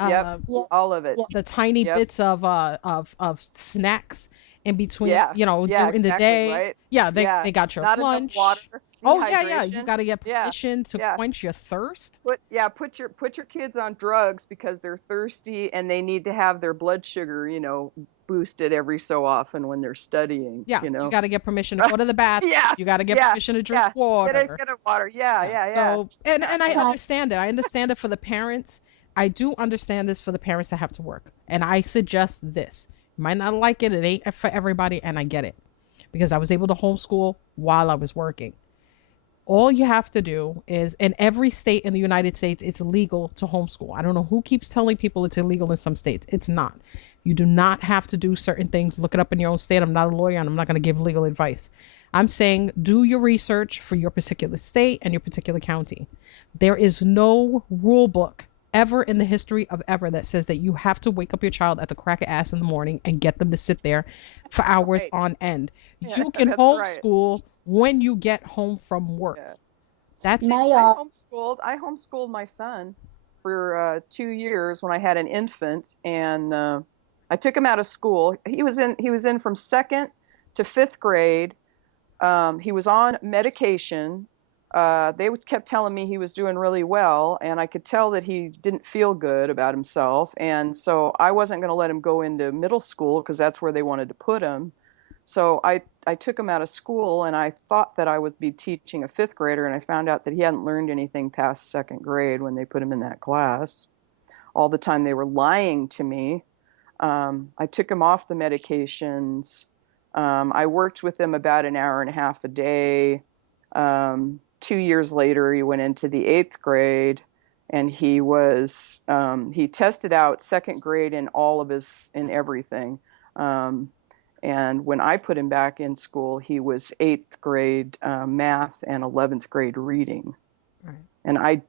Yep. Yep. All of it. Yep. the tiny Yep. bits of snacks in between, Yeah. Yeah, during the exactly, day. right? Yeah, they Yeah. they got your Not enough lunch. water, Oh yeah, you dehydration. got to get Yeah. permission to Yeah. quench your thirst. Put your kids on drugs because they're thirsty and they need to have their blood sugar, boosted every so often when they're studying, Yeah, you got to get permission to go to the bathroom. Yeah. You got to get Yeah. permission to drink Yeah. water. Get a water. Yeah. So, and I Right. understand it. I understand it for the parents. I do understand this for the parents that have to work. And I suggest this. You might not like it. It ain't for everybody, and I get it. Because I was able to homeschool while I was working. All you have to do is, in every state in the United States, it's legal to homeschool. I don't know who keeps telling people it's illegal in some states. It's not. You do not have to do certain things. Look it up in your own state. I'm not a lawyer, and I'm not going to give legal advice. I'm saying do your research for your particular state and your particular county. There is no rule book ever in the history of ever that says that you have to wake up your child at the crack of ass in the morning and get them to sit there for hours right. on end. Yeah, You can that's right. homeschool when you get home from work. Yeah. That's it. I homeschooled my son for 2 years when I had an infant, and I took him out of school. He was in from 2nd to 5th grade. He was on medication. They kept telling me he was doing really well, and I could tell that he didn't feel good about himself. And so I wasn't going to let him go into middle school because that's where they wanted to put him. So I took him out of school, and I thought that I would be teaching a 5th grader, and I found out that he hadn't learned anything past 2nd grade when they put him in that class. All the time they were lying to me. I took him off the medications. I worked with him about an hour and a half a day. 2 years later, he went into the 8th grade, and he tested out 2nd grade in in everything. And when I put him back in school, he was 8th grade math and 11th grade reading. Right. And I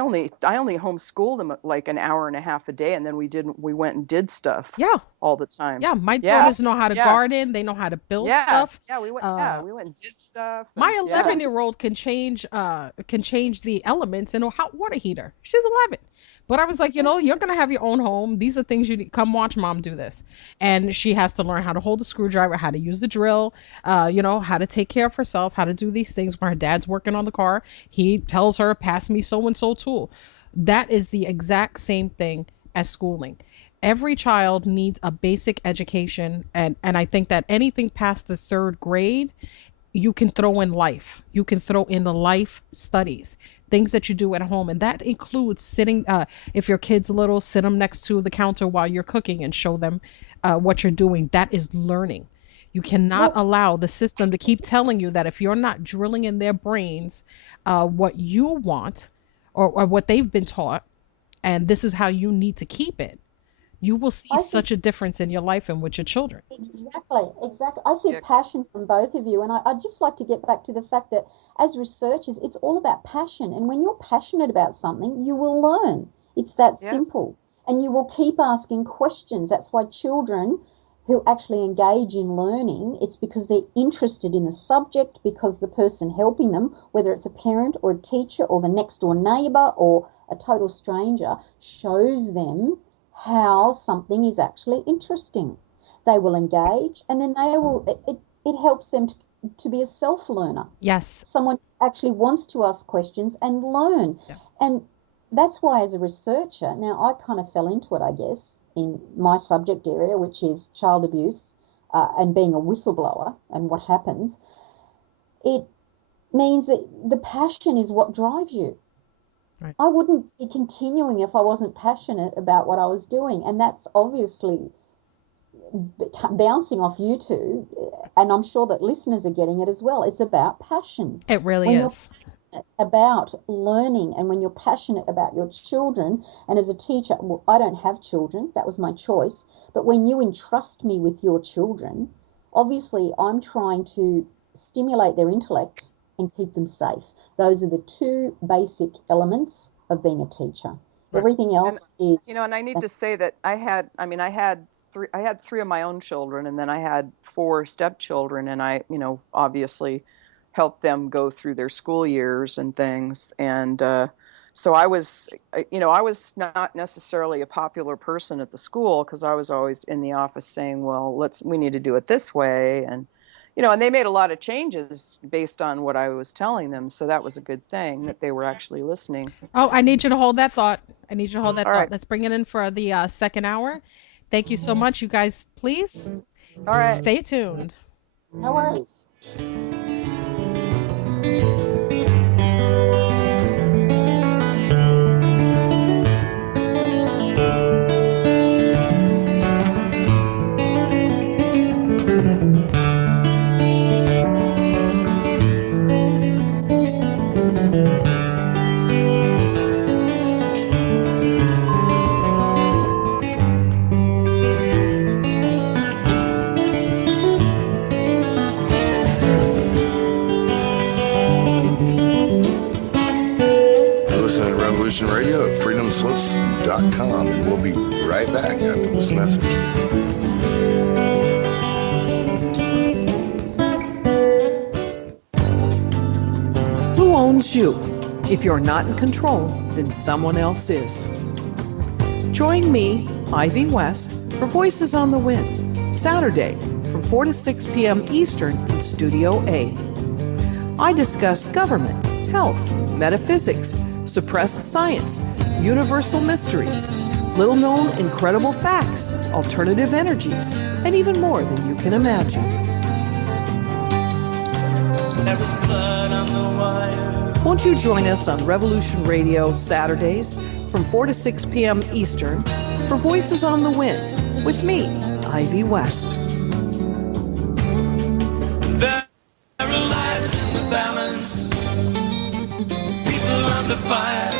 only homeschooled him like an hour and a half a day, and then we went and did stuff. Yeah. All the time. Yeah, my daughters know how to garden. They know how to build stuff. Yeah, we went and did stuff. My 11-year-old can change the elements in a hot water heater. She's 11. But I was like, you're going to have your own home. These are things you need. Come watch mom do this. And she has to learn how to hold a screwdriver, how to use the drill, how to take care of herself, how to do these things. When her dad's working on the car, he tells her, pass me so-and-so tool. That is the exact same thing as schooling. Every child needs a basic education. And I think that anything past the 3rd grade, you can throw in life. You can throw in the life studies, things that you do at home. And that includes sitting, if your kid's little, sit them next to the counter while you're cooking and show them what you're doing. That is learning. You cannot allow the system to keep telling you that if you're not drilling in their brains what you want or what they've been taught, and this is how you need to keep it, you will see such a difference in your life and with your children. Exactly. I see passion from both of you. And I'd just like to get back to the fact that as researchers, it's all about passion. And when you're passionate about something, you will learn. It's that simple. And you will keep asking questions. That's why children who actually engage in learning, it's because they're interested in the subject, because the person helping them, whether it's a parent or a teacher or the next door neighbor or a total stranger, shows them how something is actually interesting. They will engage, and then it helps them to be a self-learner. Yes. Someone actually wants to ask questions and learn. Yeah. And that's why as a researcher, now I kind of fell into it, I guess, in my subject area, which is child abuse and being a whistleblower and what happens. It means that the passion is what drives you. Right. I wouldn't be continuing if I wasn't passionate about what I was doing. And that's obviously bouncing off you two, and I'm sure that listeners are getting it as well. It's about passion. It really when is. You're passionate about learning, and when you're passionate about your children, and as a teacher, well, I don't have children, that was my choice, but when you entrust me with your children, obviously I'm trying to stimulate their intellect and keep them safe. Those are the two basic elements of being a teacher. Everything else is, and I need to say that I had three of my own children, and then I had 4 stepchildren, and I, obviously helped them go through their school years and things. And so I was not necessarily a popular person at the school, because I was always in the office saying, well, we need to do it this way. And, and they made a lot of changes based on what I was telling them. So that was a good thing that they were actually listening. Oh, I need you to hold that thought. All right. Let's bring it in for the second hour. Thank you so much. You guys, please all right, stay tuned. No worries. Radio at freedomslips.com, and we'll be right back after this message. Who owns you? If you're not in control, then someone else is. Join me, Ivy West, for Voices on the Wind, Saturday from 4 to 6 p.m. Eastern in Studio A. I discuss government, health, metaphysics, suppressed science, universal mysteries, little-known incredible facts, alternative energies, and even more than you can imagine. Won't you join us on Revolution Radio Saturdays from 4 to 6 p.m. Eastern for Voices on the Wind with me, Ivy West. There are lives in the balance, people under fire,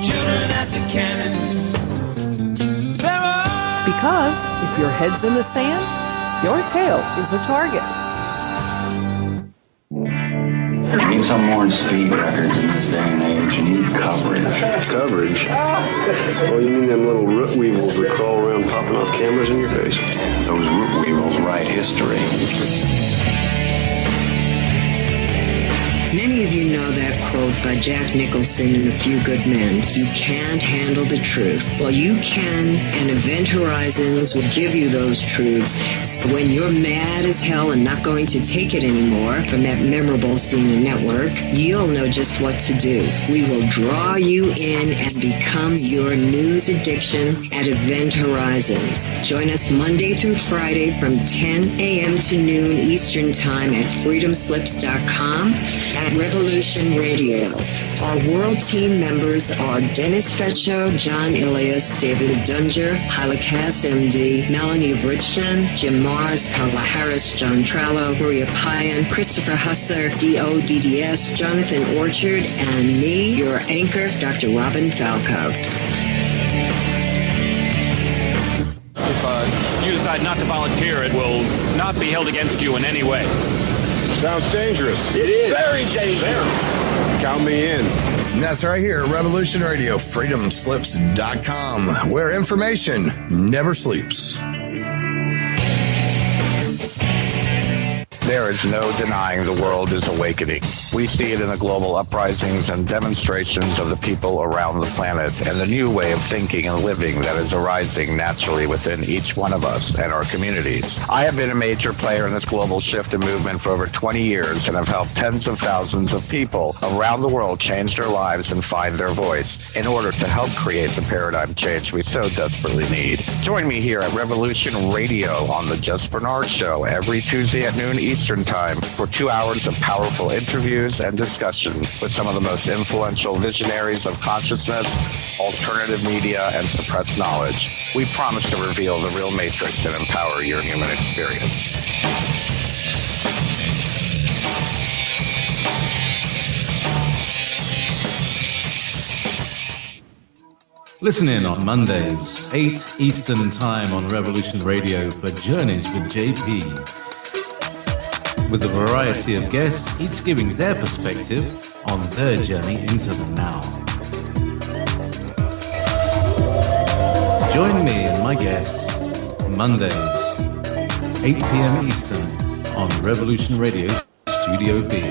children at the cannons. Because if your head's in the sand, your tail is a target. You need some more speed records in this day and age. You need coverage. Coverage? Oh, you mean them little root weevils that crawl around popping off cameras in your face? Those root weevils write history. Many of you know that quote by Jack Nicholson in A Few Good Men. You can't handle the truth. Well, you can, and Event Horizons will give you those truths. So when you're mad as hell and not going to take it anymore from that memorable senior network, you'll know just what to do. We will draw you in and become your news addiction at Event Horizons. Join us Monday through Friday from 10 a.m. to noon Eastern Time at freedomslips.com. At Revolution Radio. Our world team members are Dennis Fetcho, John Ilias, David Dunger, Hyla Cass, MD, Melanie Bridgeton, Jim Mars, Carla Harris, John Trallo, Maria Payan, Christopher Husser, DODDS, Jonathan Orchard, and me, your anchor, Dr. Robin Falco. If you decide not to volunteer, it will not be held against you in any way. Sounds dangerous. It is. Very dangerous. Count me in. And that's right here at Revolution Radio, freedomslips.com, where information never sleeps. There is no denying the world is awakening. We see it in the global uprisings and demonstrations of the people around the planet and the new way of thinking and living that is arising naturally within each one of us and our communities. I have been a major player in this global shift and movement for over 20 years and have helped tens of thousands of people around the world change their lives and find their voice in order to help create the paradigm change we so desperately need. Join me here at Revolution Radio on the Just Bernard Show every Tuesday at noon Eastern Time for 2 hours of powerful interviews and discussion with some of the most influential visionaries of consciousness, alternative media, and suppressed knowledge. We promise to reveal the real matrix and empower your human experience. Listen in on Mondays, 8 Eastern Time on Revolution Radio for Journeys with JP. with a variety of guests, each giving their perspective on their journey into the now. Join me and my guests Mondays, 8 p.m. Eastern on Revolution Radio Studio B.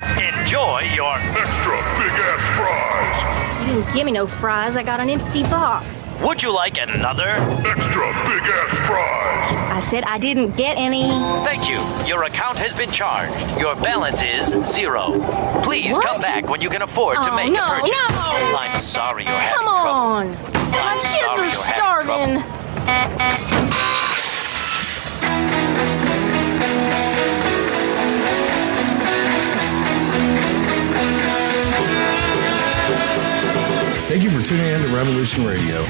Enjoy your extra big-ass fries. You didn't give me no fries. I got an empty box. Would you like another? Extra big-ass fries. I said I didn't get any. Thank you. Your account has been charged. Your balance is 0. Please come back when you can afford to make a purchase. No. I'm sorry you're having Come trouble. on. My kids are starving. Thank you for tuning in to Revolution Radio.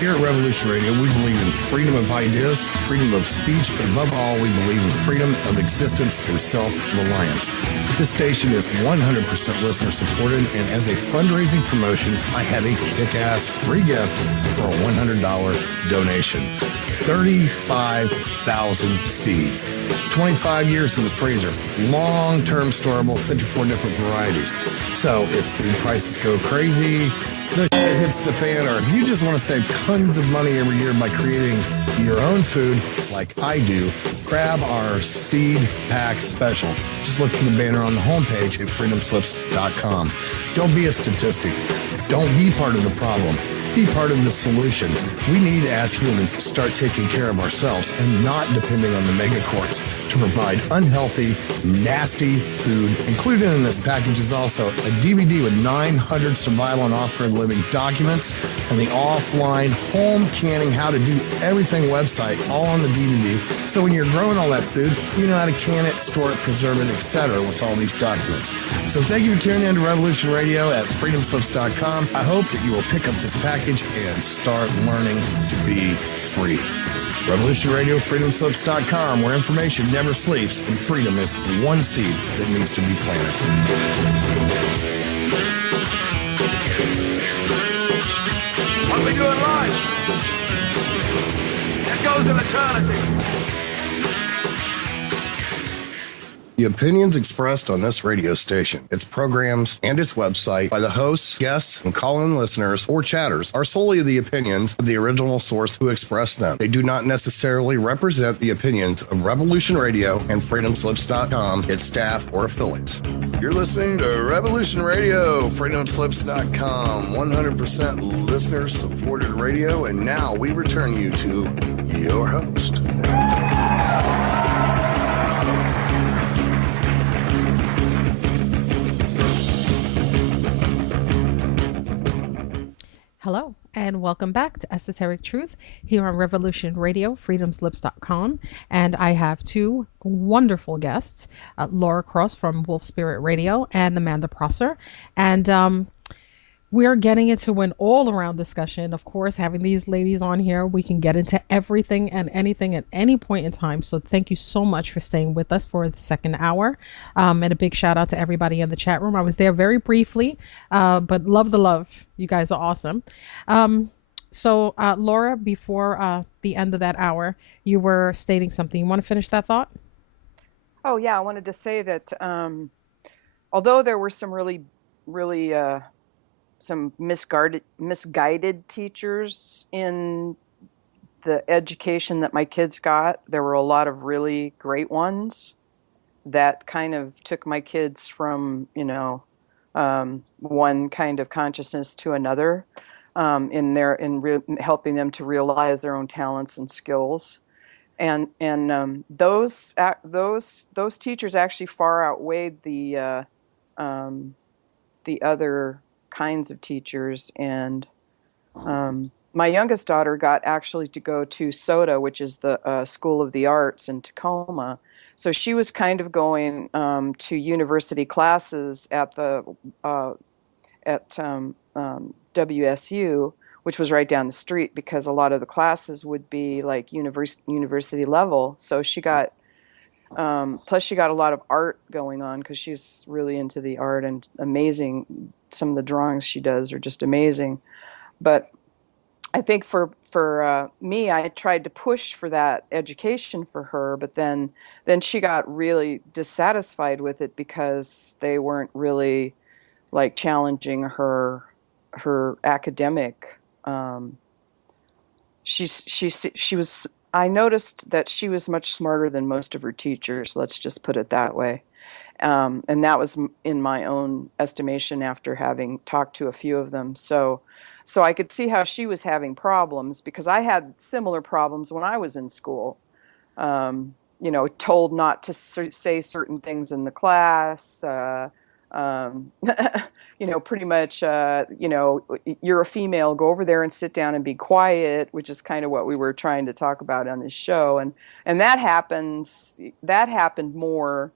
Here at Revolution Radio, we believe in freedom of ideas, freedom of speech, but above all, we believe in freedom of existence through self-reliance. This station is 100% listener-supported, and as a fundraising promotion, I have a kick-ass free gift for a $100 donation. 35,000 seeds. 25 years in the freezer. Long-term storable, 54 different varieties. So if food prices go crazy, the shit hits the fan, or if you just want to save tons of money every year by creating your own food like I do, grab our seed pack special. Just look for the banner on the homepage at freedomslips.com. Don't be a statistic. Don't be part of the problem. Be part of the solution. We need, as humans, to start taking care of ourselves and not depending on the megacorps to provide unhealthy, nasty food. Included in this package is also a DVD with 900 survival and off-grid living documents and the offline home canning, how to do everything website, all on the DVD. So when you're growing all that food, you know how to can it, store it, preserve it, etc. with all these documents. So thank you for tuning in to Revolution Radio at freedomslips.com. I hope that you will pick up this package and start learning to be free. Revolution Radio, freedomslips.com, where information never sleeps and freedom is one seed that needs to be planted. What are we doing live? There goes an eternity. The opinions expressed on this radio station, its programs, and its website by the hosts, guests, and call-in listeners or chatters are solely the opinions of the original source who expressed them. They do not necessarily represent the opinions of Revolution Radio and freedomslips.com, its staff, or affiliates. You're listening to Revolution Radio, freedomslips.com, 100% listener-supported radio, and now we return you to your host. Hello, and welcome back to Esoteric-Truth here on Revolution Radio, freedomslips.com. And I have two wonderful guests, Laura Cross from Wolf Spirit Radio and Amanda Prosser. And we're getting into an all-around discussion. Of course, having these ladies on here, we can get into everything and anything at any point in time. So thank you so much for staying with us for the second hour. And a big shout out to everybody in the chat room. I was there very briefly, but love the love. You guys are awesome. So Laura, before the end of that hour, you were stating something. You want to finish that thought? Oh, yeah. I wanted to say that although there were some really some misguided teachers in the education that my kids got, there were a lot of really great ones that kind of took my kids from, one kind of consciousness to another, helping them to realize their own talents and skills. And those teachers actually far outweighed the other kinds of teachers. And my youngest daughter got actually to go to SOTA, which is the School of the Arts in Tacoma. So she was kind of going to university classes at the WSU, which was right down the street, because a lot of the classes would be like university level. So she got plus she got a lot of art going on because she's really into the art, and amazing. Some of the drawings she does are just amazing. But I think for me, I tried to push for that education for her, but then she got really dissatisfied with it because they weren't really like challenging her academic. She was. I noticed that she was much smarter than most of her teachers. Let's just put it that way. And that was in my own estimation after having talked to a few of them. So I could see how she was having problems because I had similar problems when I was in school. Told not to say certain things in the class. Pretty much, you're a female, go over there and sit down and be quiet, which is kind of what we were trying to talk about on this show. And that happened more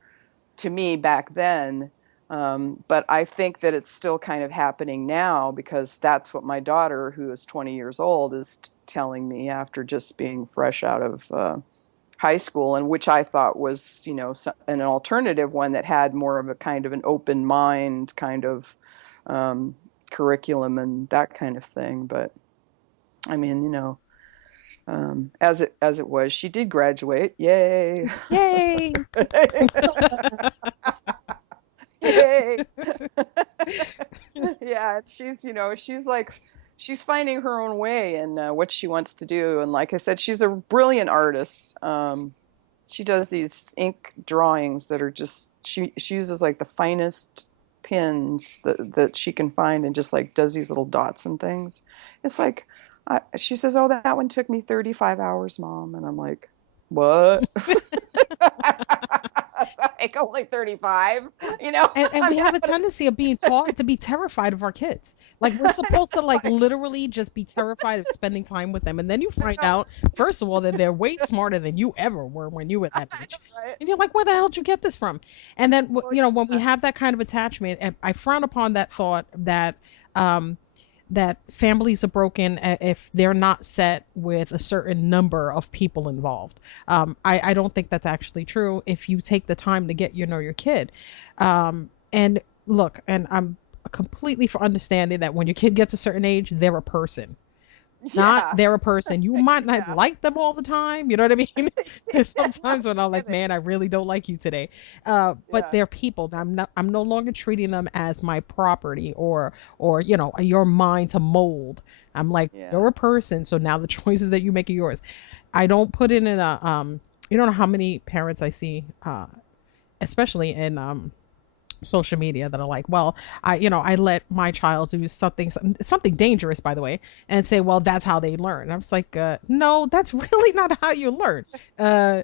to me back then. But I think that it's still kind of happening now because that's what my daughter, who is 20 years old, is telling me after just being fresh out of high school, and which I thought was, an alternative one that had more of a kind of an open mind kind of curriculum and that kind of thing. But I mean, as it was, she did graduate. Yay! Yay! Yay! Yeah, she's finding her own way and what she wants to do. And like I said, she's a brilliant artist. She does these ink drawings that are just she uses like the finest pins that she can find and just like does these little dots and things. It's like she says, "Oh, that one took me 35 hours, Mom," and I'm like, "What?" Like only 35, And we have a tendency of being taught to be terrified of our kids. Like we're supposed to like literally just be terrified of spending time with them. And then you find out, first of all, that they're way smarter than you ever were when you were that age. Right. And you're like, where the hell did you get this from? And then, when we have that kind of attachment, and I frown upon that thought that families are broken if they're not set with a certain number of people involved. I don't think that's actually true if you take the time to get your kid. And look, and I'm completely for understanding that when your kid gets a certain age, they're a person. Not they're a person. You might not like them all the time. You know what I mean? There's sometimes when I'm like, man, I really don't like you today. But they're people. I'm no longer treating them as my property or your mind to mold. I'm like, you're a person. So now the choices that you make are yours. I don't put it in a you don't know how many parents I see, especially in social media, that are like, well, I let my child do something dangerous, by the way, and say, well, that's how they learn. I was like, no, that's really not how you learn.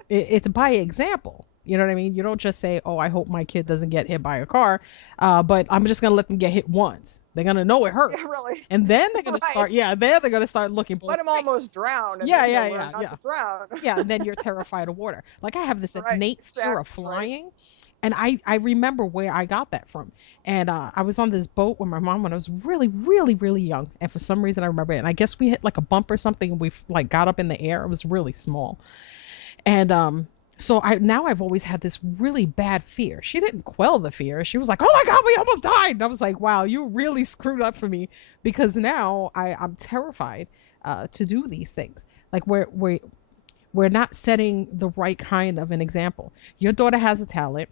It's by example. You know what I mean? You don't just say, oh, I hope my kid doesn't get hit by a car, but I'm just gonna let them get hit once. They're gonna know it hurts, really. And then they're gonna start. Yeah, then they're gonna start looking. Let them almost drown. And Yeah. Drown. Yeah, and then you're terrified of water. Like I have this innate fear of flying. And I remember where I got that from. And I was on this boat with my mom when I was really, really, really young. And for some reason I remember it. And I guess we hit like a bump or something and we like got up in the air. It was really small. And so I've always had this really bad fear. She didn't quell the fear. She was like, oh my God, we almost died. And I was like, wow, you really screwed up for me, because now I'm terrified to do these things. Like we're not setting the right kind of an example. Your daughter has a talent.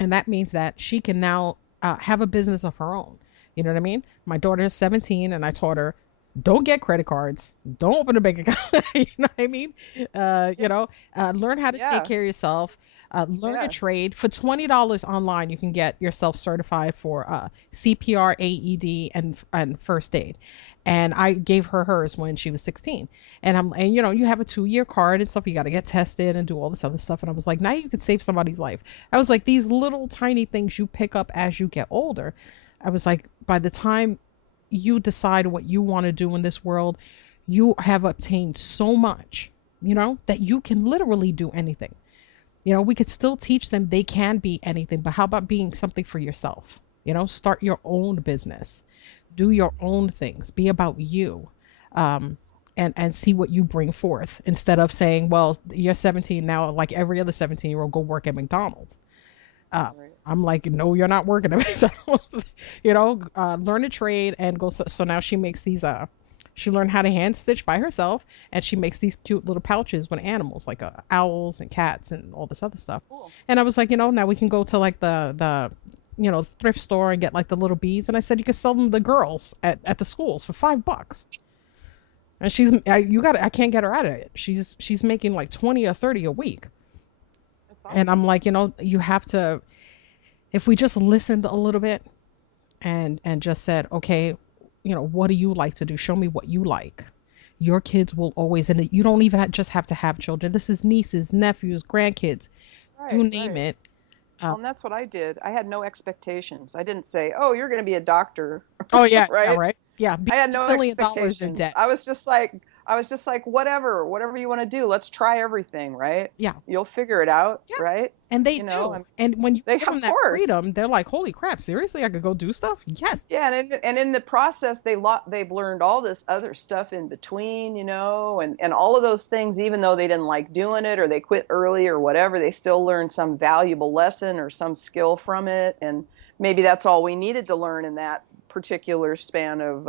And that means that she can now have a business of her own. You know what I mean? My daughter is 17 and I taught her, don't get credit cards. Don't open a bank account. You know what I mean? Learn how to take care of yourself. Learn a trade. For $20 online, you can get yourself certified for CPR, AED, and first aid. And I gave her hers when she was 16. And you have a 2-year card and stuff. You got to get tested and do all this other stuff. And I was like, now you could save somebody's life. I was like, these little tiny things you pick up as you get older. I was like, by the time you decide what you want to do in this world, you have obtained so much, that you can literally do anything. We could still teach them they can be anything, but how about being something for yourself? Start your own business. Do your own things. Be about you, and see what you bring forth, instead of saying, well, you're 17 now, like every other 17-year-old, go work at McDonald's. I'm like, no, you're not working at McDonald's. Learn a trade and go. So now she makes these She learned how to hand stitch by herself, and she makes these cute little pouches with animals like owls and cats and all this other stuff. Cool. And I was like, now we can go to like the thrift store and get like the little beads. And I said you could sell them to the girls at the schools for $5. And I can't get her out of it. She's making like 20 or 30 a week. That's awesome. And I'm like, you have to, if we just listened a little bit and just said, okay, what do you like to do? Show me what you like. Your kids will always, and you don't even just have to have children. This is nieces, nephews, grandkids, you name it. And that's what I did. I had no expectations. I didn't say, "Oh, you're going to be a doctor." Oh yeah, right. Yeah, right. Yeah, I had no expectations. In debt. I was just like, whatever you want to do. Let's try everything, right? Yeah. You'll figure it out, right? And they do. And when you give them that freedom, they're like, "Holy crap! Seriously, I could go do stuff." Yes. Yeah, and in the process, they've learned all this other stuff in between, and all of those things. Even though they didn't like doing it, or they quit early, or whatever, they still learned some valuable lesson or some skill from it. And maybe that's all we needed to learn in that particular span of.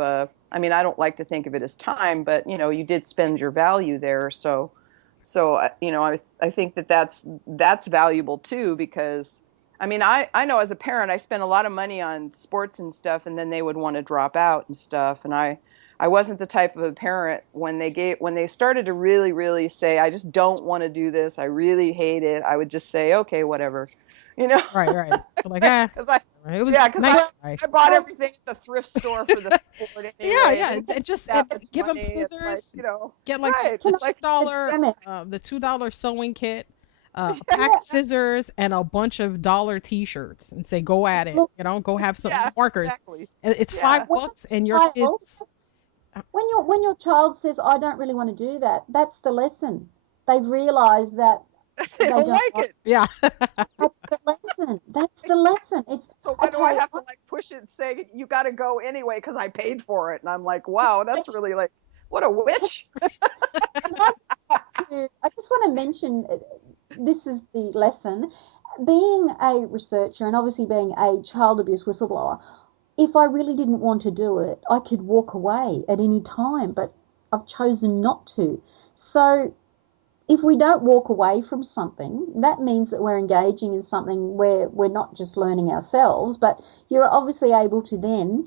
I mean, I don't like to think of it as time, but you did spend your value there, so. I think that's valuable too, because I mean, I know as a parent, I spent a lot of money on sports and stuff, and then they would want to drop out and stuff. And I wasn't the type of a parent when they started to really, really say, I just don't want to do this. I really hate it. I would just say, okay, whatever, Right. Like, because I bought everything at the thrift store for the sport anyway. Yeah. And just give them scissors. Like, get like the $2 sewing kit, a pack of scissors, and a bunch of $1 T-shirts, and say, go at it. Go have some markers. Exactly. It's $5, and your kids. When your child says, I don't really want to do that, that's the lesson. They've realized that. They don't like it. Yeah. That's the lesson. That's the lesson. It's so why do I have to like push it and say you got to go anyway because I paid for it? And I'm like, wow, that's really like, what a witch. I just want to mention, this is the lesson. Being a researcher and obviously being a child abuse whistleblower, if I really didn't want to do it, I could walk away at any time, but I've chosen not to. So if we don't walk away from something, that means that we're engaging in something where we're not just learning ourselves, but you're obviously able to then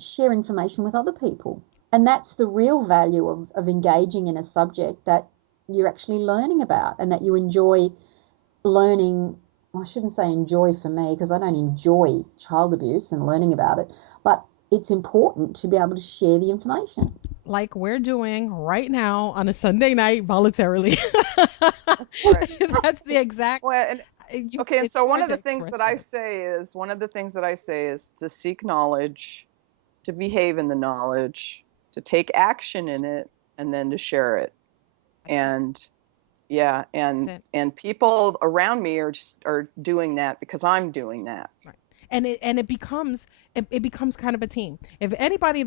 share information with other people. And that's the real value of engaging in a subject that you're actually learning about and that you enjoy learning. I shouldn't say enjoy for me, because I don't enjoy child abuse and learning about it, but it's important to be able to share the information. Like we're doing right now on a Sunday night voluntarily. That's right. That's the exact. Well, and so one of the things that I say is to seek knowledge, to behave in the knowledge, to take action in it, and then to share it. And people around me are doing that because I'm doing that. Right. And it becomes kind of a team. If anybody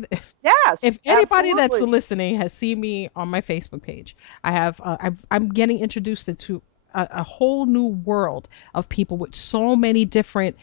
absolutely. that's listening has seen me on my Facebook page, I'm getting introduced to a whole new world of people with so many different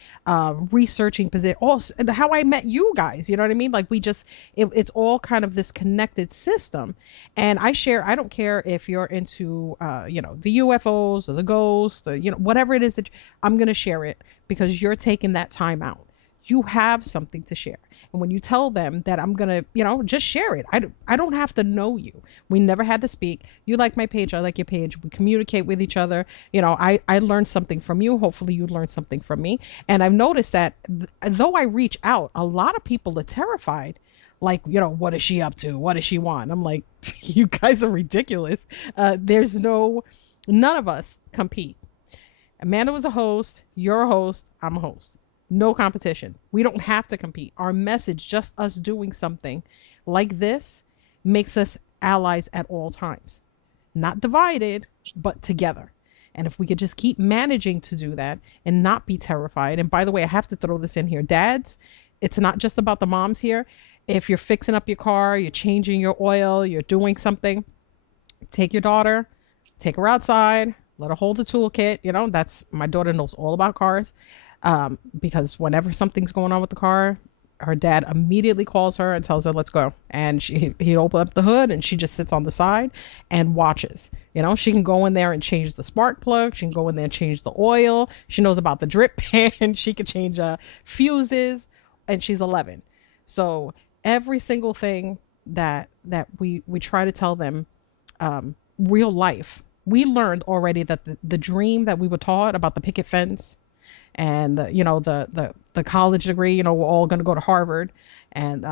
researching positions. Also, how I met you guys, you know what I mean? Like it's all kind of this connected system. And I don't care if you're into the UFOs or the ghosts or whatever it is I'm going to share it, because you're taking that time out. You have something to share. And when you tell them that I'm going to, just share it. I don't have to know you. We never had to speak. You like my page. I like your page. We communicate with each other. I learned something from you. Hopefully you learned something from me. And I've noticed that though I reach out, a lot of people are terrified. Like, what is she up to? What does she want? I'm like, you guys are ridiculous. None of us compete. Amanda was a host. You're a host. I'm a host. No competition. We don't have to compete. Our message, just us doing something like this, makes us allies at all times. Not divided, but together. And if we could just keep managing to do that and not be terrified. And by the way, I have to throw this in here. Dads, it's not just about the moms here. If you're fixing up your car, you're changing your oil, you're doing something, take your daughter, take her outside, let her hold the toolkit. That's, my daughter knows all about cars. Because whenever something's going on with the car, her dad immediately calls her and tells her, let's go. And he'd open up the hood and she just sits on the side and watches. She can go in there and change the spark plug. She can go in there and change the oil. She knows about the drip pan. She can change fuses, and she's 11. So every single thing that we try to tell them, real life. We learned already that the dream that we were taught about the picket fence and the college degree, we're all going to go to Harvard, and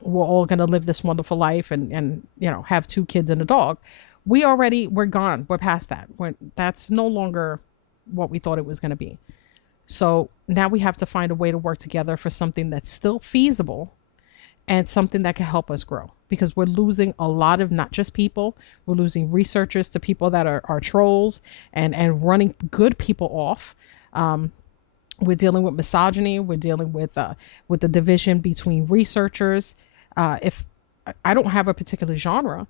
we're all going to live this wonderful life and have 2 kids and a dog. We're gone. We're past that. That's no longer what we thought it was going to be. So now we have to find a way to work together for something that's still feasible and something that can help us grow, because we're losing a lot of not just people, we're losing researchers to people that are trolls and running good people off. We're dealing with misogyny. We're dealing with the division between researchers. If I don't have a particular genre,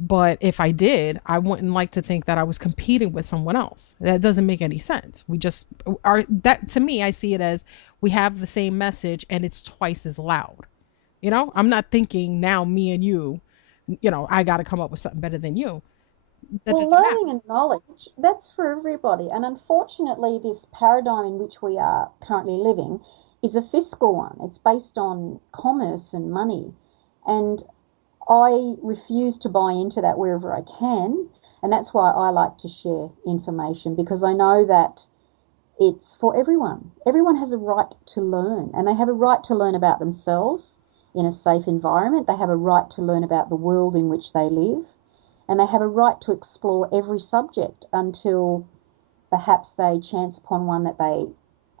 but if I did, I wouldn't like to think that I was competing with someone else. That doesn't make any sense. We just are that, to me, I see it as we have the same message and it's twice as loud. I'm not thinking now me and you, I got to come up with something better than you. Well, learning and knowledge, that's for everybody. And unfortunately, this paradigm in which we are currently living is a fiscal one. It's based on commerce and money. And I refuse to buy into that wherever I can. And that's why I like to share information, because I know that it's for everyone. Everyone has a right to learn, and they have a right to learn about themselves in a safe environment. They have a right to learn about the world in which they live, and they have a right to explore every subject until perhaps they chance upon one that they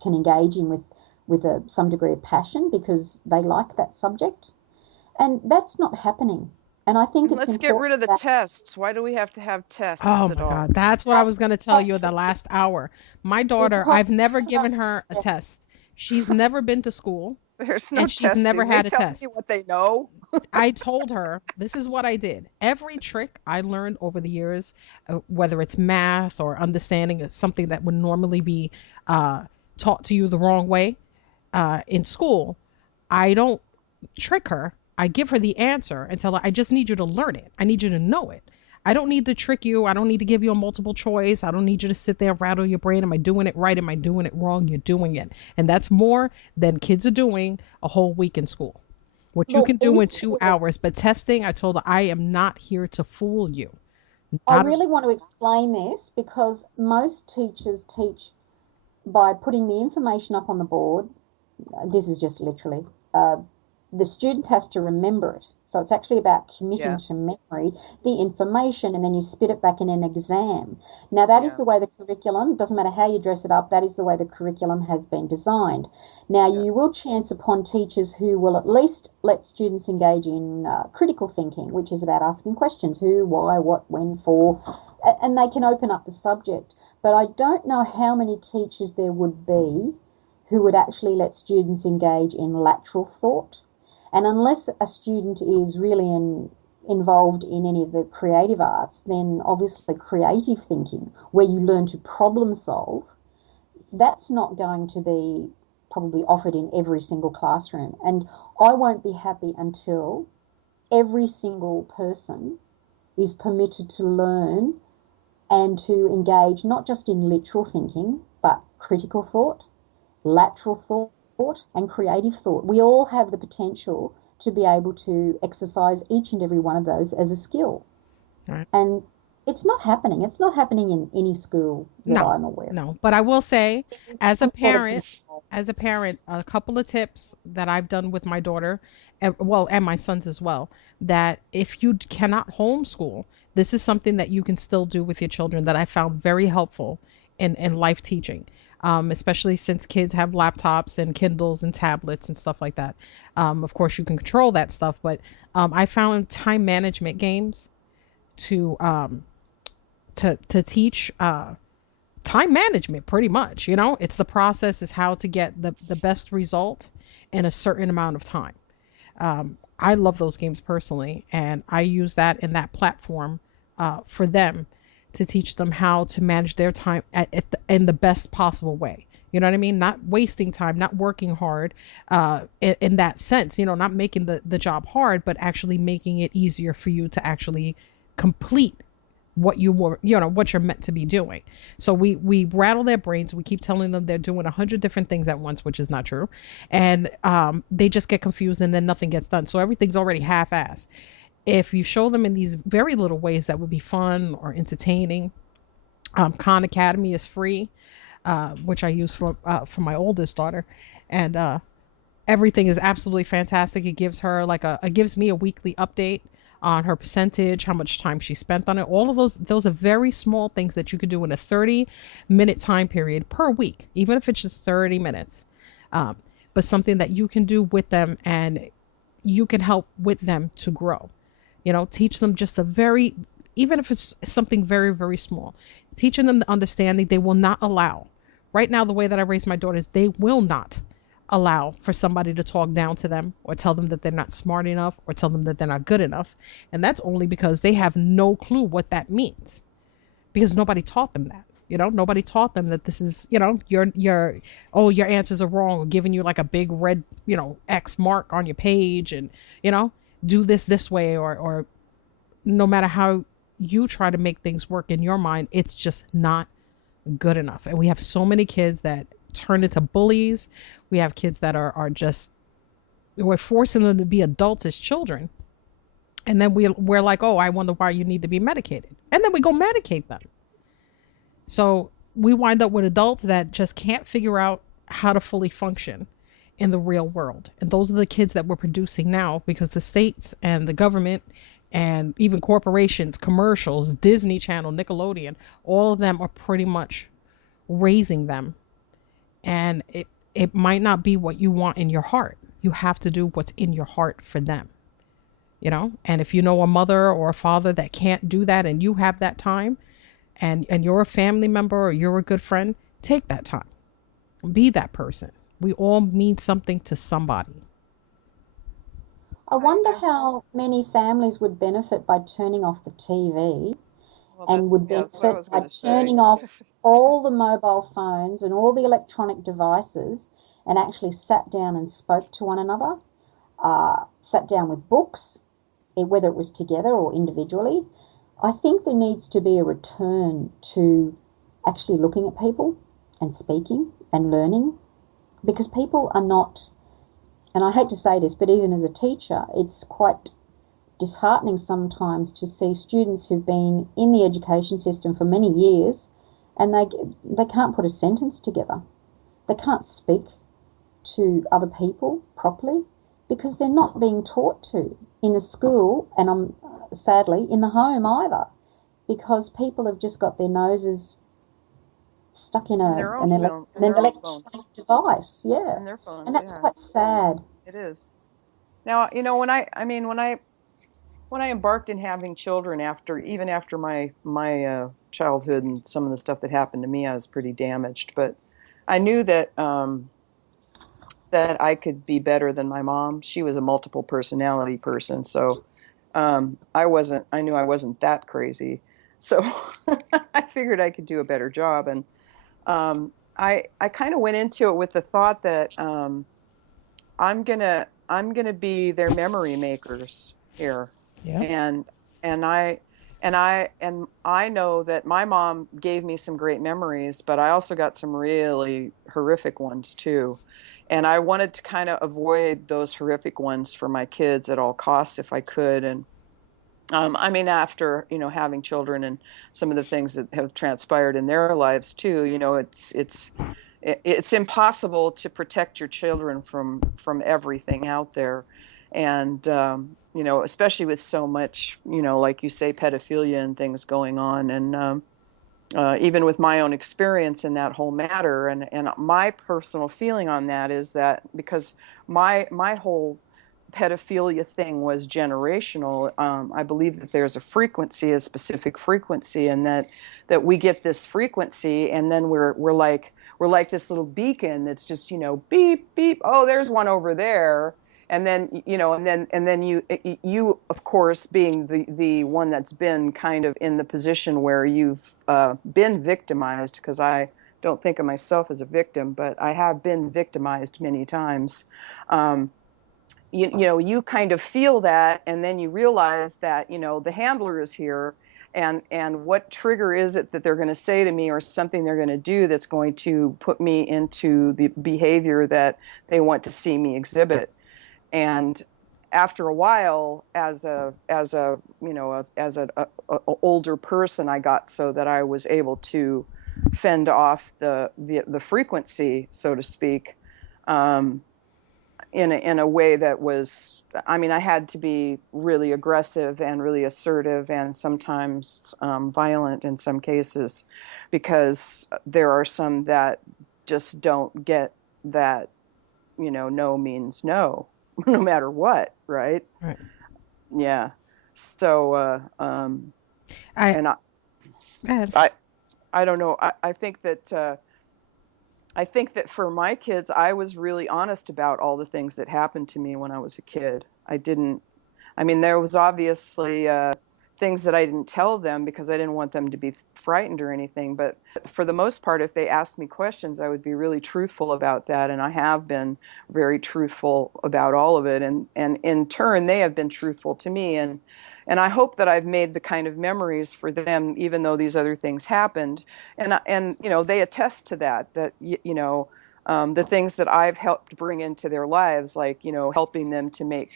can engage in with some degree of passion because they like that subject. And that's not happening. And I think let's get rid of the tests. Why do we have to have tests at all? God, that's what I was going to tell you in the last hour. My daughter, I've never given her a test. She's never been to school. There's no testing. She's never had a test. Me what they know. I told her, this is what I did. Every trick I learned over the years, whether it's math or understanding something that would normally be taught to you the wrong way in school, I don't trick her. I give her the answer and tell her, I just need you to learn it. I need you to know it. I don't need to trick you. I don't need to give you a multiple choice. I don't need you to sit there and rattle your brain. Am I doing it right? Am I doing it wrong? You're doing it. And that's more than kids are doing a whole week in school. What you can do in 2 hours. But testing, I told her, I am not here to fool you. I really want to explain this because most teachers teach by putting the information up on the board. This is just literally, the student has to remember it. So it's actually about committing to memory the information, and then you spit it back in an exam. Now, that is the way the curriculum, doesn't matter how you dress it up, that is the way the curriculum has been designed. Now, you will chance upon teachers who will at least let students engage in critical thinking, which is about asking questions, who, why, what, when, for, and they can open up the subject. But I don't know how many teachers there would be who would actually let students engage in lateral thought. And unless a student is really involved in any of the creative arts, then obviously creative thinking, where you learn to problem solve, that's not going to be probably offered in every single classroom. And I won't be happy until every single person is permitted to learn and to engage not just in literal thinking, but critical thought, lateral thought, and creative thought. We all have the potential to be able to exercise each and every one of those as a skill. Right. And it's not happening. It's not happening in any school that I'm aware of. No, but I will say, as a parent, a couple of tips that I've done with my daughter, and my sons as well, that if you cannot homeschool, this is something that you can still do with your children that I found very helpful in life teaching. Especially since kids have laptops and Kindles and tablets and stuff like that. Of course, you can control that stuff, but I found time management games to teach time management pretty much. It's the process is how to get the best result in a certain amount of time. I love those games personally, and I use that in that platform for them to teach them how to manage their time in the best possible way. You know what I mean? Not wasting time, not working hard in that sense, not making the job hard, but actually making it easier for you to actually complete what you were, what you're meant to be doing. So we rattle their brains. We keep telling them they're doing 100 different things at once, which is not true. And they just get confused and then nothing gets done. So everything's already half-assed. If you show them in these very little ways that would be fun or entertaining, Khan Academy is free, which I use for my oldest daughter, and everything is absolutely fantastic. It gives her it gives me a weekly update on her percentage, how much time she spent on it. All of those are very small things that you could do in a 30-minute time period per week, even if it's just 30 minutes. But something that you can do with them, and you can help with them to grow. Teach them just even if it's something very, very small, teaching them the understanding they will not allow. Right now, the way that I raise my daughters, they will not allow for somebody to talk down to them or tell them that they're not smart enough or tell them that they're not good enough. And that's only because they have no clue what that means, because nobody taught them that. Nobody taught them that this is, your answers are wrong, or giving you like a big red, X mark on your page, and, do this way, or no matter how you try to make things work in your mind, it's just not good enough. And we have so many kids that turn into bullies. We have kids that are just, we're forcing them to be adults as children. And then we're like, oh, I wonder why you need to be medicated. And then we go medicate them. So we wind up with adults that just can't figure out how to fully function in the real world. And those are the kids that we're producing now, because the states and the government and even corporations, commercials, Disney Channel, Nickelodeon, all of them are pretty much raising them. And it might not be what you want in your heart. You have to do what's in your heart for them. And if you know a mother or a father that can't do that, and you have that time, and you're a family member or you're a good friend, take that time. Be that person. We all mean something to somebody. I wonder how many families would benefit by turning off the TV, and would benefit by turning off all the mobile phones and all the electronic devices, and actually sat down and spoke to one another, sat down with books, whether it was together or individually. I think there needs to be a return to actually looking at people and speaking and learning, because people are not, and I hate to say this, but even as a teacher, it's quite disheartening sometimes to see students who've been in the education system for many years, and they can't put a sentence together. They can't speak to other people properly because they're not being taught to in the school, and sadly in the home either, because people have just got their noses stuck in an electronic device, And their phones, and that's quite sad. It is. Now, when I embarked in having children, even after my childhood and some of the stuff that happened to me, I was pretty damaged. But I knew that that I could be better than my mom. She was a multiple personality person, so I knew I wasn't that crazy. So I figured I could do a better job, and I kind of went into it with the thought that I'm gonna be their memory makers here. Yeah. And I know that my mom gave me some great memories, but I also got some really horrific ones too. And I wanted to kind of avoid those horrific ones for my kids at all costs if I could. And after having children and some of the things that have transpired in their lives too, it's impossible to protect your children from everything out there, and especially with so much, like you say, pedophilia and things going on, and even with my own experience in that whole matter, and my personal feeling on that is that because my whole pedophilia thing was generational, I believe that there's a specific frequency, and that we get this frequency, and then we're like this little beacon that's just beep beep, oh, there's one over there, and then and then you of course, being the one that's been kind of in the position where you've been victimized, because don't think of myself as a victim, but I have been victimized many times. You kind of feel that, and then you realize that, the handler is here, and what trigger is it that they're going to say to me, or something they're going to do that's going to put me into the behavior that they want to see me exhibit. And after a while, as a older person, I got so that I was able to fend off the frequency, so to speak, in a way that was, I had to be really aggressive and really assertive, and sometimes violent in some cases, because there are some that just don't get that, no means no, no matter what, right? Right. Yeah. So, I don't know. I think that for my kids, I was really honest about all the things that happened to me when I was a kid. There was obviously things that I didn't tell them because I didn't want them to be frightened or anything. But for the most part, if they asked me questions, I would be really truthful about that. And I have been very truthful about all of it. And in turn, they have been truthful to me. And I hope that I've made the kind of memories for them, even though these other things happened. And they attest to that, the things that I've helped bring into their lives, like, helping them to make,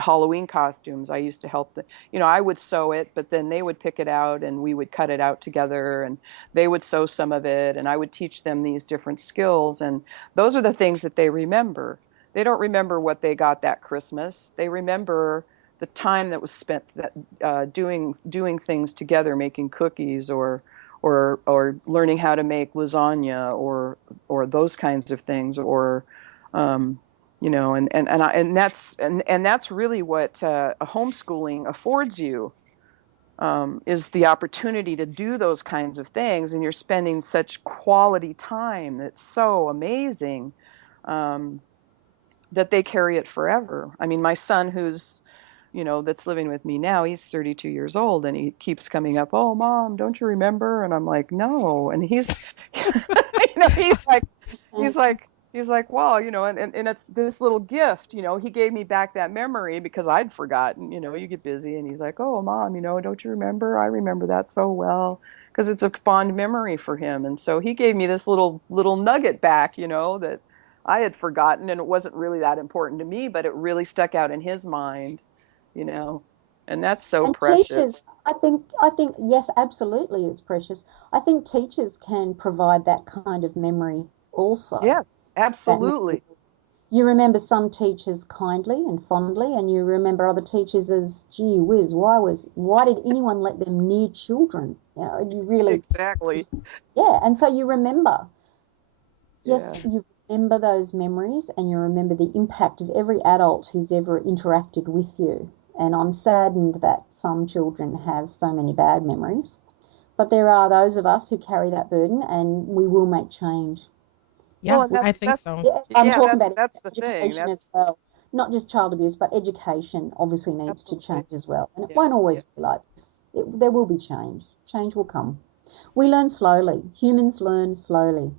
Halloween costumes. I used to help them, I would sew it, but then they would pick it out and we would cut it out together, and they would sew some of it, and I would teach them these different skills. And those are the things that they remember. They don't remember what they got that Christmas. They remember the time that was spent doing things together, making cookies, or learning how to make lasagna, or those kinds of things, or and that's really what homeschooling affords you, is the opportunity to do those kinds of things, and you're spending such quality time that's so amazing, that they carry it forever. My son, who's that's living with me now, he's 32 years old, and he keeps coming up, "Oh, Mom, don't you remember?" And I'm like, "No." And he's, he's like, "Well, and it's this little gift, he gave me back that memory because I'd forgotten, you get busy." And he's like, "Oh, Mom, don't you remember? I remember that so well," because it's a fond memory for him. And so he gave me this little nugget back, that I had forgotten, and it wasn't really that important to me, but it really stuck out in his mind. And that's so and precious. Teachers, I think yes, absolutely, it's precious. I think teachers can provide that kind of memory also. Yes, absolutely. You remember some teachers kindly and fondly, and you remember other teachers as, gee whiz, why did anyone let them near children? You really exactly. Yeah, and so you remember. Yeah. Yes, you remember those memories, and you remember the impact of every adult who's ever interacted with you. And I'm saddened that some children have so many bad memories. But there are those of us who carry that burden, and we will make change. Yeah, I think so. I'm talking about that's the thing. As well. Not just child abuse, but education obviously needs to change as well. And it won't always be like this. There will be change. Change will come. We learn slowly. Humans learn slowly.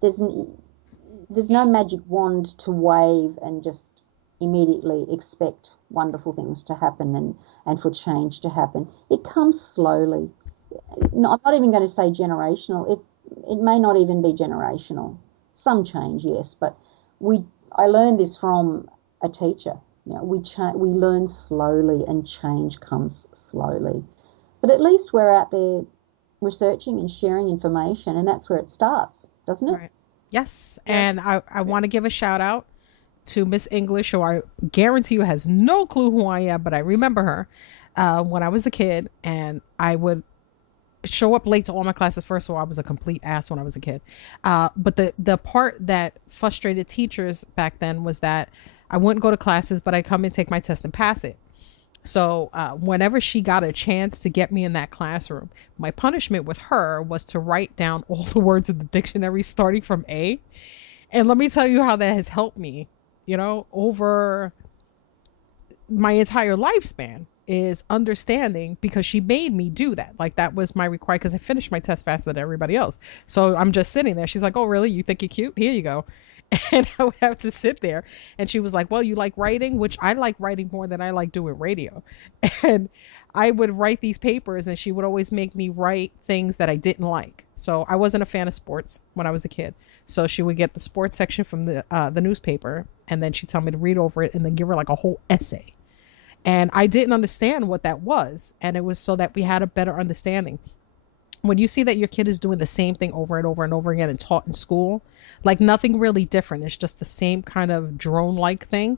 There's no magic wand to wave and just immediately expect wonderful things to happen and for change to happen. It comes slowly. No, I'm not even going to say generational. It may not even be generational. Some change, yes, but I learned this from a teacher. We learn slowly, and change comes slowly. But at least we're out there researching and sharing information, and that's where it starts, doesn't it? Right. Yes. And I want to give a shout out to Miss English, who I guarantee you has no clue who I am, but I remember her when I was a kid, and I would show up late to all my classes. First of all, I was a complete ass when I was a kid. But the part that frustrated teachers back then was that I wouldn't go to classes, but I'd come and take my test and pass it. So whenever she got a chance to get me in that classroom, my punishment with her was to write down all the words in the dictionary starting from A. And let me tell you how that has helped me, over my entire lifespan. is understanding, because she made me do that. Like, that was my requirement, because I finished my test faster than everybody else. So I'm just sitting there. She's like, oh, really? You think you're cute? Here you go. And I would have to sit there. And she was like, well, you like writing, which I like writing more than I like doing radio. And I would write these papers, and she would always make me write things that I didn't like. So I wasn't a fan of sports when I was a kid. So she would get the sports section from the newspaper, and then she'd tell me to read over it and then give her like a whole essay. And I didn't understand what that was. And it was so that we had a better understanding. When you see that your kid is doing the same thing over and over and over again and taught in school, like nothing really different, it's just the same kind of drone-like thing.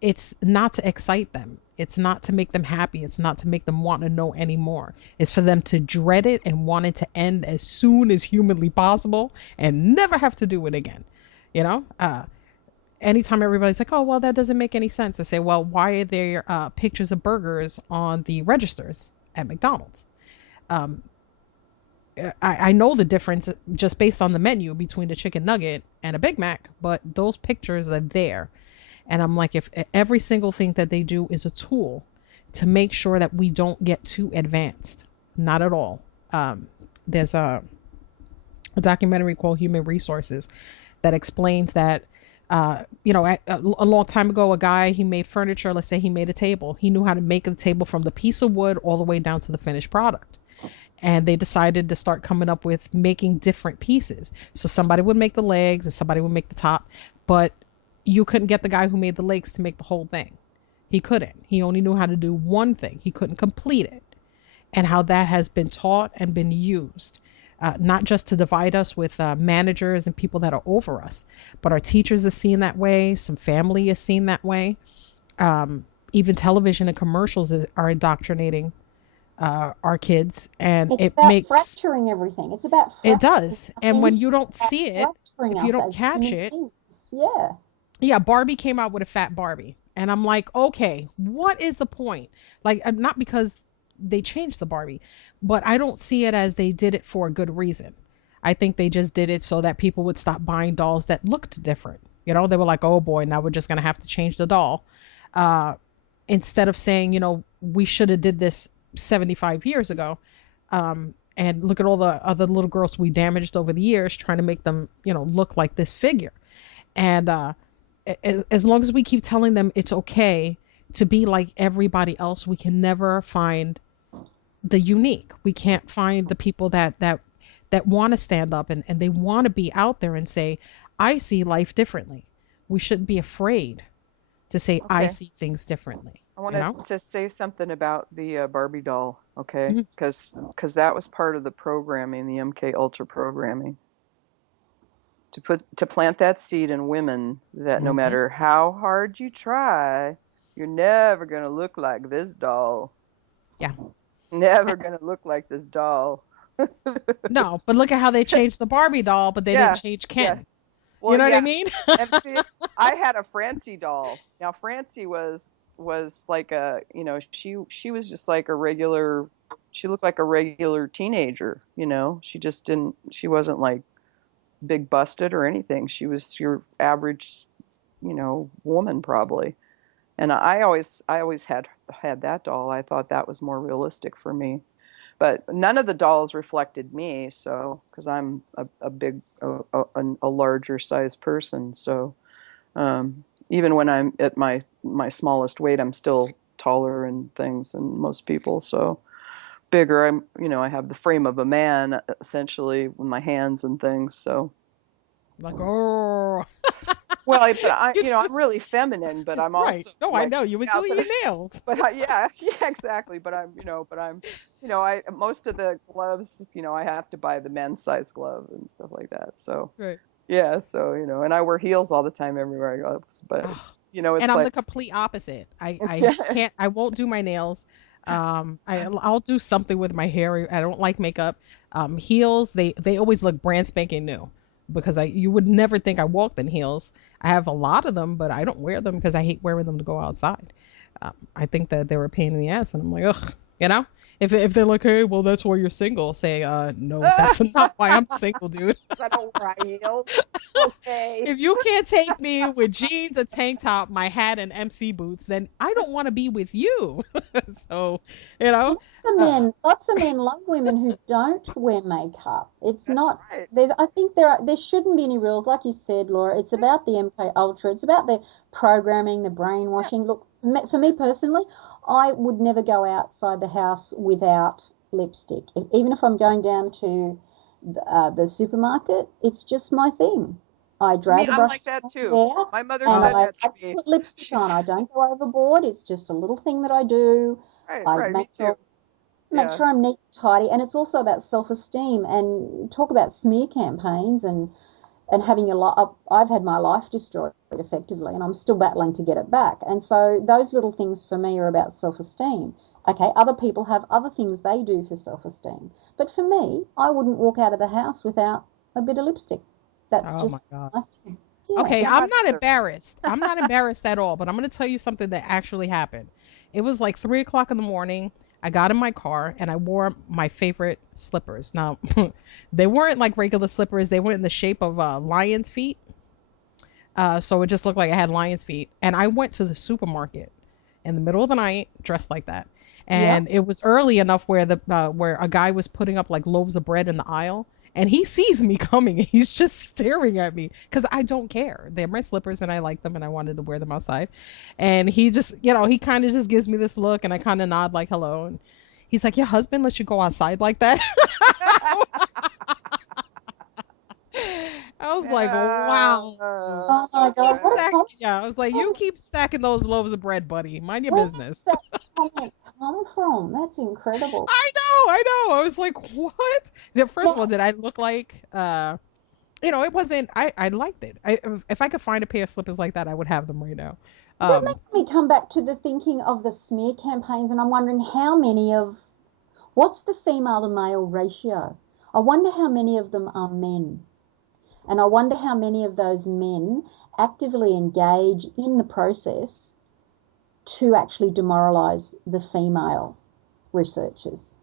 It's not to excite them. It's not to make them happy. It's not to make them want to know anymore. It's for them to dread it and want it to end as soon as humanly possible and never have to do it again. You know? Anytime everybody's like, oh, well, that doesn't make any sense. I say, well, why are there pictures of burgers on the registers at McDonald's? I know the difference just based on the menu between a chicken nugget and a Big Mac, but those pictures are there. And I'm like, if every single thing that they do is a tool to make sure that we don't get too advanced, not at all. There's a documentary called Human Resources that explains that, a long time ago, a guy, he made furniture. Let's say he made a table. He knew how to make a table from the piece of wood all the way down to the finished product. And they decided to start coming up with making different pieces. So somebody would make the legs and somebody would make the top, but you couldn't get the guy who made the legs to make the whole thing. He couldn't. He only knew how to do one thing. He couldn't complete it. And how that has been taught and been used, not just to divide us with managers and people that are over us, but our teachers are seen that way. Some family is seen that way. Even television and commercials are indoctrinating our kids, and it makes fracturing everything. It's about it does. And when you don't see it, if you don't catch it, yeah, Barbie came out with a fat Barbie, and I'm like, okay, what is the point? Like, not because they changed the Barbie, but I don't see it as they did it for a good reason. I think they just did it so that people would stop buying dolls that looked different. You know, they were like, oh boy, now we're just gonna have to change the doll, instead of saying, we should have did this 75 years ago, and look at all the other little girls we damaged over the years trying to make them look like this figure. And as long as we keep telling them it's okay to be like everybody else, we can never find the unique. We can't find the people that want to stand up and they want to be out there and say, I see life differently. We shouldn't be afraid to say, I see things differently. I wanted to say something about the Barbie doll, okay? Because that was part of the programming, the MK Ultra programming, to plant that seed in women that no matter how hard you try, you're never gonna look like this doll. Yeah, never gonna look like this doll. No, but look at how they changed the Barbie doll, but they didn't change Ken. Yeah. Well, you know what I mean? And see, I had a Francie doll. Now Francie was like she was just like a regular. She looked like a regular teenager. She wasn't like big busted or anything. She was your average, woman probably. And I always had that doll. I thought that was more realistic for me. But none of the dolls reflected me, so because I'm a larger size person, so even when I'm at my smallest weight, I'm still taller and things than most people. So bigger, I have the frame of a man essentially with my hands and things. So like, oh. Well, but I'm really feminine, but I'm also no, like, I know you would do your nails. But yeah, exactly. But I'm most of the gloves, I have to buy the men's size glove and stuff like that. So yeah, so and I wear heels all the time everywhere I go. But it's and I'm the complete opposite. I won't do my nails. I'll do something with my hair. I don't like makeup. Heels, they always look brand spanking new. Because you would never think I walked in heels. I have a lot of them, but I don't wear them because I hate wearing them to go outside. I think that they're a pain in the ass, and I'm like, ugh, if they're like, hey, well, that's why you're single, say, no, that's not why I'm single, dude. I don't wear high heels. Okay. If you can't take me with jeans, a tank top, my hat, and MC boots, then I don't want to be with you. So, Lots of men love women who don't wear makeup. It's That's not. right. I think there shouldn't be any rules, like you said, Laura. It's about the MK Ultra. It's about the programming, the brainwashing. Look, for me personally, I would never go outside the house without lipstick. Even if I'm going down to the supermarket, it's just my thing. I drag a I'm brush like that too. there, My mother and said I that to me. put lipstick on. I don't go overboard. It's just a little thing that I do. I Right, me too. make Yeah. sure I'm neat and tidy, and it's also about self-esteem. And talk about smear campaigns and having your life. I've had my life destroyed effectively, and I'm still battling to get it back. And so those little things for me are about self-esteem. Okay, other people have other things they do for self-esteem, but for me, I wouldn't walk out of the house without a bit of lipstick. That's just my thing. Yeah. Okay, I'm not embarrassed. I'm not embarrassed at all, but I'm going to tell you something that actually happened. It was like 3 o'clock in the morning. I got in my car and I wore my favorite slippers. Now, they weren't like regular slippers. They were in the shape of lion's feet. So it just looked like I had lion's feet. And I went to the supermarket in the middle of the night dressed like that. And it was early enough where where a guy was putting up like loaves of bread in the aisle. And he sees me coming and he's just staring at me because I don't care. They're my slippers and I like them and I wanted to wear them outside. And he just, he kind of just gives me this look and I kind of nod like hello. And he's like, your husband lets you go outside like that? I was like, wow. Oh my God. I was like, you keep stacking those loaves of bread, buddy. Mind your business. Where does that comment come from? That's incredible. I know. I was like, what? First of all, did I look like, it wasn't, I liked it. If I could find a pair of slippers like that, I would have them right now. That makes me come back to the thinking of the smear campaigns, and I'm wondering what's the female to male ratio? I wonder how many of them are men. And I wonder how many of those men actively engage in the process to actually demoralize the female researchers.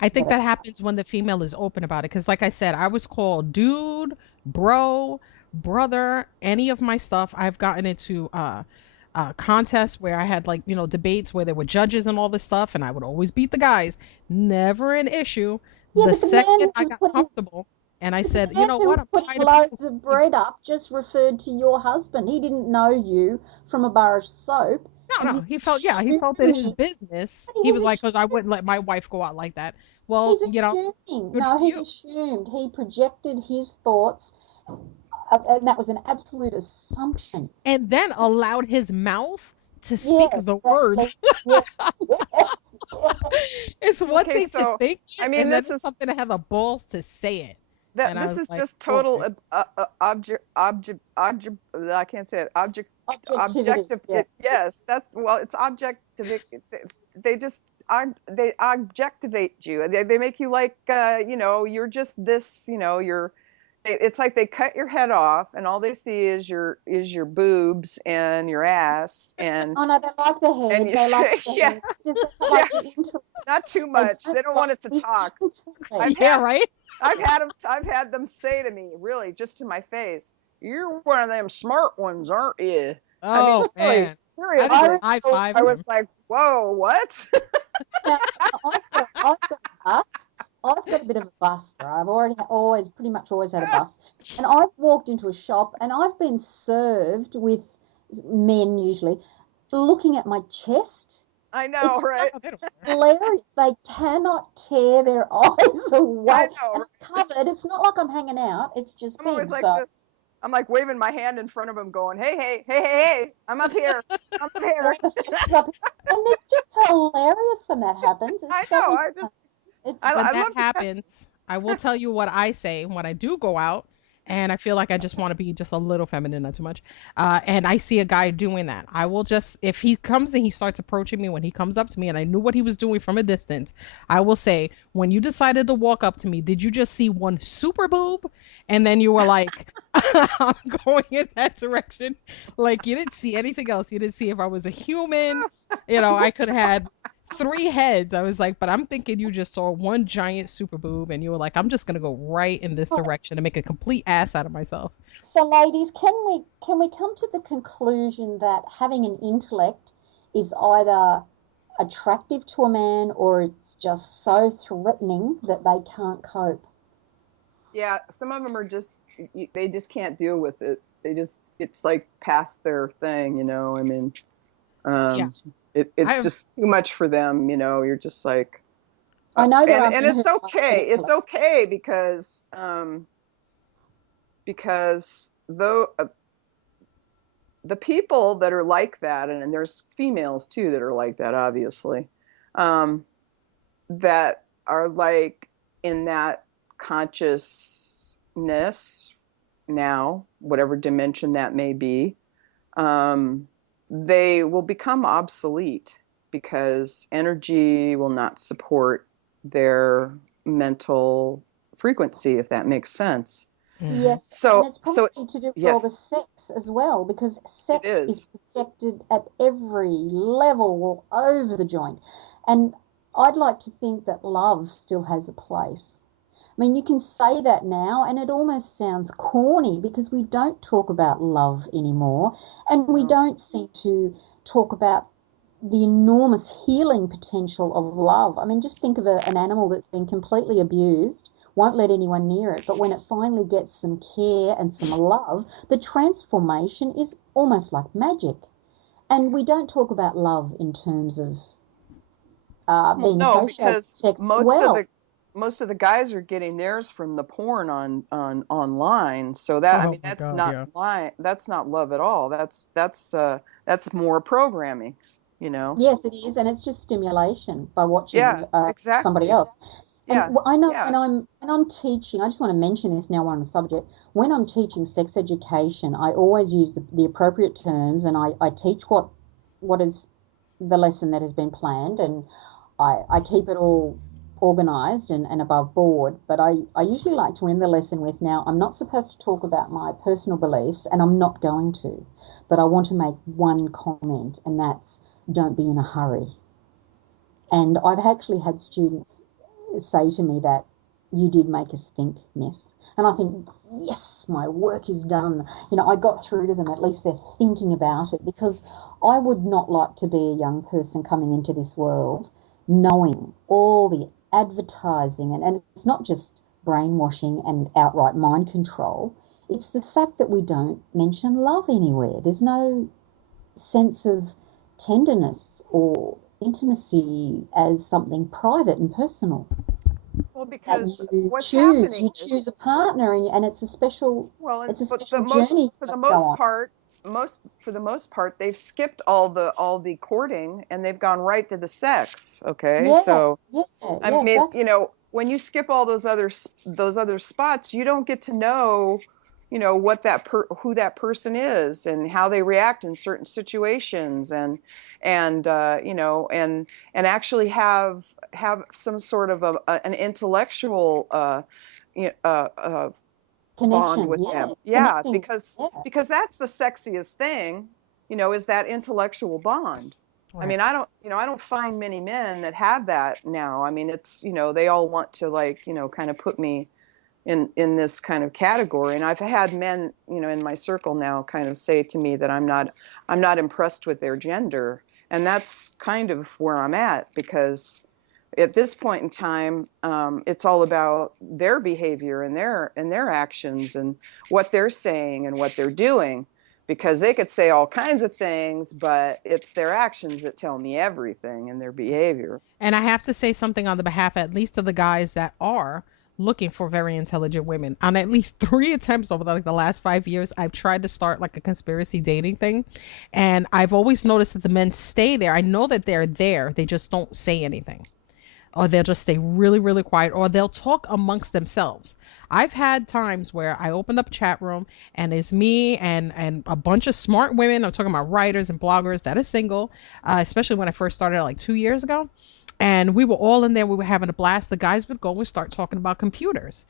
I think that happens when the female is open about it. Because like I said, I was called dude, bro, brother, any of my stuff. I've gotten into contests where I had debates where there were judges and all this stuff. And I would always beat the guys. Never an issue. The second I got comfortable. And I said, you know what? I'm putting loads of bread up just referred to your husband. He didn't know you from a bar of soap. No, he felt that his business. He was like, because I wouldn't let my wife go out like that. Well, he's assuming. No, he assumed. He projected his thoughts, and that was an absolute assumption. And then allowed his mouth to speak the words. Yes. It's one thing to think. I mean, and this is something to have the balls to say it. This is just total I can't say it. Objective. Yeah. Yes, it's objective. They objectivate you. They make you like you're just this. It's like they cut your head off and all they see is your boobs and your ass and oh no, they like the head. They like the head. It's just like the intellect. Not too much. They don't want it to talk. Right. I've had them say to me, really, just to my face, "You're one of them smart ones, aren't you?" Oh, I mean, really, man. seriously. I was like, "Whoa, what?" Now, I've got a bit of a bust, right? I've pretty much always had a bust. And I've walked into a shop and I've been served with men usually looking at my chest. I know, right? Just hilarious. They cannot tear their eyes away. I know, and I'm covered. It's not like I'm hanging out. It's just I'm always big. like So this. I'm like waving my hand in front of them going, hey, I'm up here. I'm up here. and it's just hilarious when that happens. It's when that happens, I will tell you what I say when I do go out and I feel like I just want to be just a little feminine, not too much. And I see a guy doing that. I will just, if he comes and he starts approaching me, when he comes up to me and I knew what he was doing from a distance, I will say, when you decided to walk up to me, did you just see one super boob? And then you were like, I'm going in that direction. Like you didn't see anything else. You didn't see if I was a human. I could have had 3 heads. I was like, but I'm thinking you just saw one giant super boob and you were like, I'm just gonna go right in this direction and make a complete ass out of myself. So, ladies, can we come to the conclusion that having an intellect is either attractive to a man or it's just so threatening that they can't cope? Yeah, some of them are just they just can't deal with it. It's like past their thing, you know. I mean, Yeah. it's just too much for them, you know. You're just like, I know there are and men it's who okay. It's okay because though the people that are like that, and there's females too that are like that, obviously, that are like in that consciousness now, whatever dimension that may be, they will become obsolete because energy will not support their mental frequency, if that makes sense. Yes, and it's probably to do with all the sex as well, because sex is projected at every level all over the joint. And I'd like to think that love still has a place. I mean, you can say that now, and it almost sounds corny because we don't talk about love anymore, and we don't seem to talk about the enormous healing potential of love. I mean, just think of an animal that's been completely abused, won't let anyone near it, but when it finally gets some care and some love, the transformation is almost like magic. And we don't talk about love in terms of being associated with sex as well. Most of the guys are getting theirs from the porn on online. So that, I mean, that's not love at all. That's more programming, you know. Yes, it is, and it's just stimulation by watching exactly. somebody else. And I know when I'm teaching, I just want to mention this now on the subject. When I'm teaching sex education, I always use the appropriate terms, and I teach what is the lesson that has been planned, and I keep it all organized and above board. But I usually like to end the lesson with, now, I'm not supposed to talk about my personal beliefs, and I'm not going to, but I want to make one comment, and that's, don't be in a hurry. And I've actually had students say to me that, you did make us think, miss. And I think, yes, my work is done. You know, I got through to them. At least they're thinking about it, because I would not like to be a young person coming into this world knowing all the advertising, and it's not just brainwashing and outright mind control. It's the fact that we don't mention love anywhere. There's no sense of tenderness or intimacy as something private and personal. Well, because you choose a partner, and it's a special journey. For the most part, they've skipped all the courting and they've gone right to the sex. Okay, I mean, exactly. You know, when you skip all those other spots, you don't get to know, you know, who that person is and how they react in certain situations, and you know, and actually have some sort of an intellectual bond with them. Yeah, because that's the sexiest thing, you know, is that intellectual bond. Right. I mean, I don't find many men that have that now. I mean, it's, you know, they all want to, like, you know, kind of put me in this kind of category. And I've had men, you know, in my circle now kind of say to me that I'm not impressed with their gender. And that's kind of where I'm at, because at this point in time, it's all about their behavior and their actions and what they're saying and what they're doing, because they could say all kinds of things, but it's their actions that tell me everything, and their behavior. And I have to say something on the behalf, at least of the guys that are looking for very intelligent women. On at least 3 attempts over the last 5 years, I've tried to start like a conspiracy dating thing, and I've always noticed that the men stay there. I know that they're there, they just don't say anything, or they'll just stay really, really quiet, or they'll talk amongst themselves. I've had times where I opened up a chat room and it's me and a bunch of smart women. I'm talking about writers and bloggers that are single, especially when I first started like 2 years ago. And we were all in there. We were having a blast. The guys would go and start talking about computers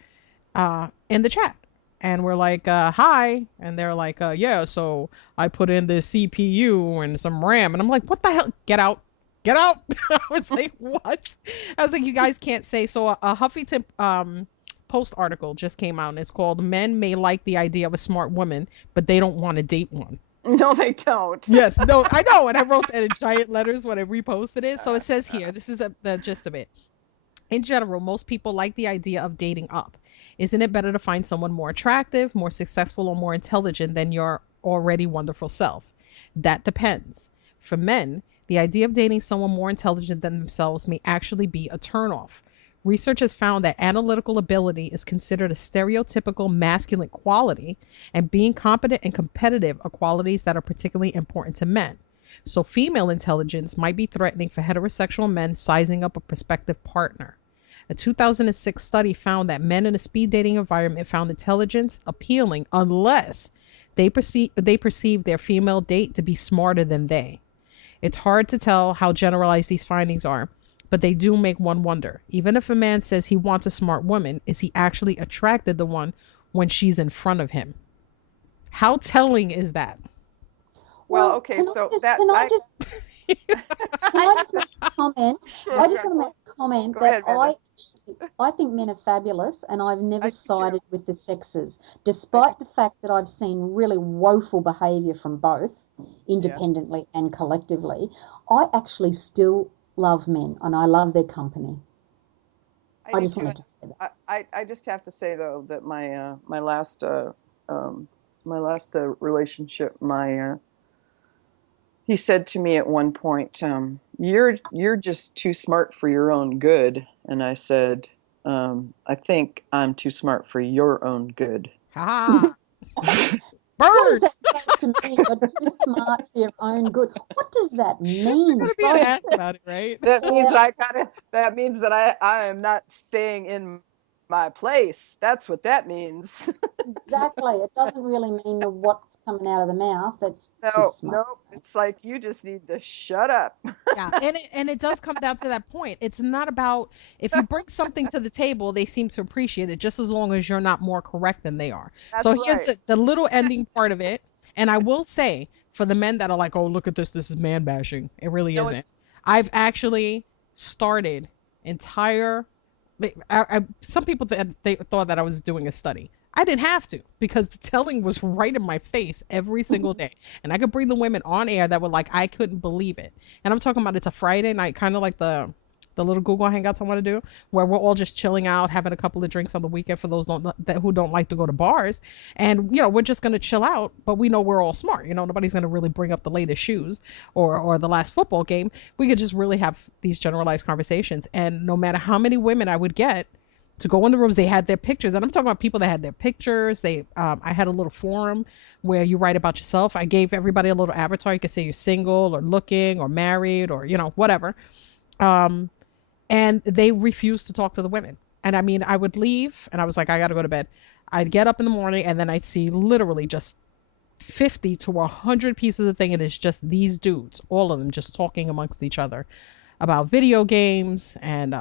in the chat. And we're like, hi. And they're like, yeah, so I put in the CPU and some RAM. And I'm like, what the hell? Get out. Get out. I was like, what? I was like, you guys can't say. So a Huffington Post article just came out, and it's called "Men May Like the Idea of a Smart Woman, but They Don't Want to Date One." No, they don't. Yes, no, I know. And I wrote that in giant letters when I reposted it. So it says here, this is the gist of it. In general, most people like the idea of dating up. Isn't it better to find someone more attractive, more successful, or more intelligent than your already wonderful self? That depends. For men, the idea of dating someone more intelligent than themselves may actually be a turnoff. Research has found that analytical ability is considered a stereotypical masculine quality, and being competent and competitive are qualities that are particularly important to men. So female intelligence might be threatening for heterosexual men sizing up a prospective partner. A 2006 study found that men in a speed dating environment found intelligence appealing unless they perceive their female date to be smarter than they. It's hard to tell how generalized these findings are, but they do make one wonder. Even if a man says he wants a smart woman, is he actually attracted to one when she's in front of him? How telling is that? Well, okay, so can I just make a comment? Sure, I just want to make a comment Go that ahead, I think men are fabulous, and I've never sided with the sexes, despite the fact that I've seen really woeful behaviour from both, independently and collectively. I actually still love men, and I love their company. I just wanted to say that. I just have to say though that my last relationship, he said to me at one point, "You're just too smart for your own good," and I said, "I think I'm too smart for your own good." Ha! What is that supposed to mean? You're too smart for your own good. What does that mean? Ask about it, right? That means that means that I am not staying in my place. That's what that means. Exactly. It doesn't really mean what's coming out of the mouth. That's too smart. No. It's like you just need to shut up. Yeah, and it does come down to that point. It's not about if you bring something to the table, they seem to appreciate it just as long as you're not more correct than they are. That's so right. here's the little ending part of it. And I will say, for the men that are like, oh, look at this is man bashing. It really isn't. I've actually started entire. Some people they thought that I was doing a study. I didn't have to, because the telling was right in my face every single day. And I could bring the women on air that were like, I couldn't believe it. And I'm talking about, it's a Friday night, kind of like the little Google Hangouts I want to do, where we're all just chilling out, having a couple of drinks on the weekend for those who don't like to go to bars. And, we're just going to chill out, but we know we're all smart. Nobody's going to really bring up the latest shoes or the last football game. We could just really have these generalized conversations. And no matter how many women I would get to go in the rooms, they had their pictures. And I'm talking about people that had their pictures. I had a little forum where you write about yourself. I gave everybody a little avatar. You could say you're single or looking or married or, whatever. And they refused to talk to the women. And I mean, I would leave and I was like, I got to go to bed. I'd get up in the morning and then I'd see literally just 50 to 100 pieces of thing. And it's just these dudes, all of them just talking amongst each other about video games and,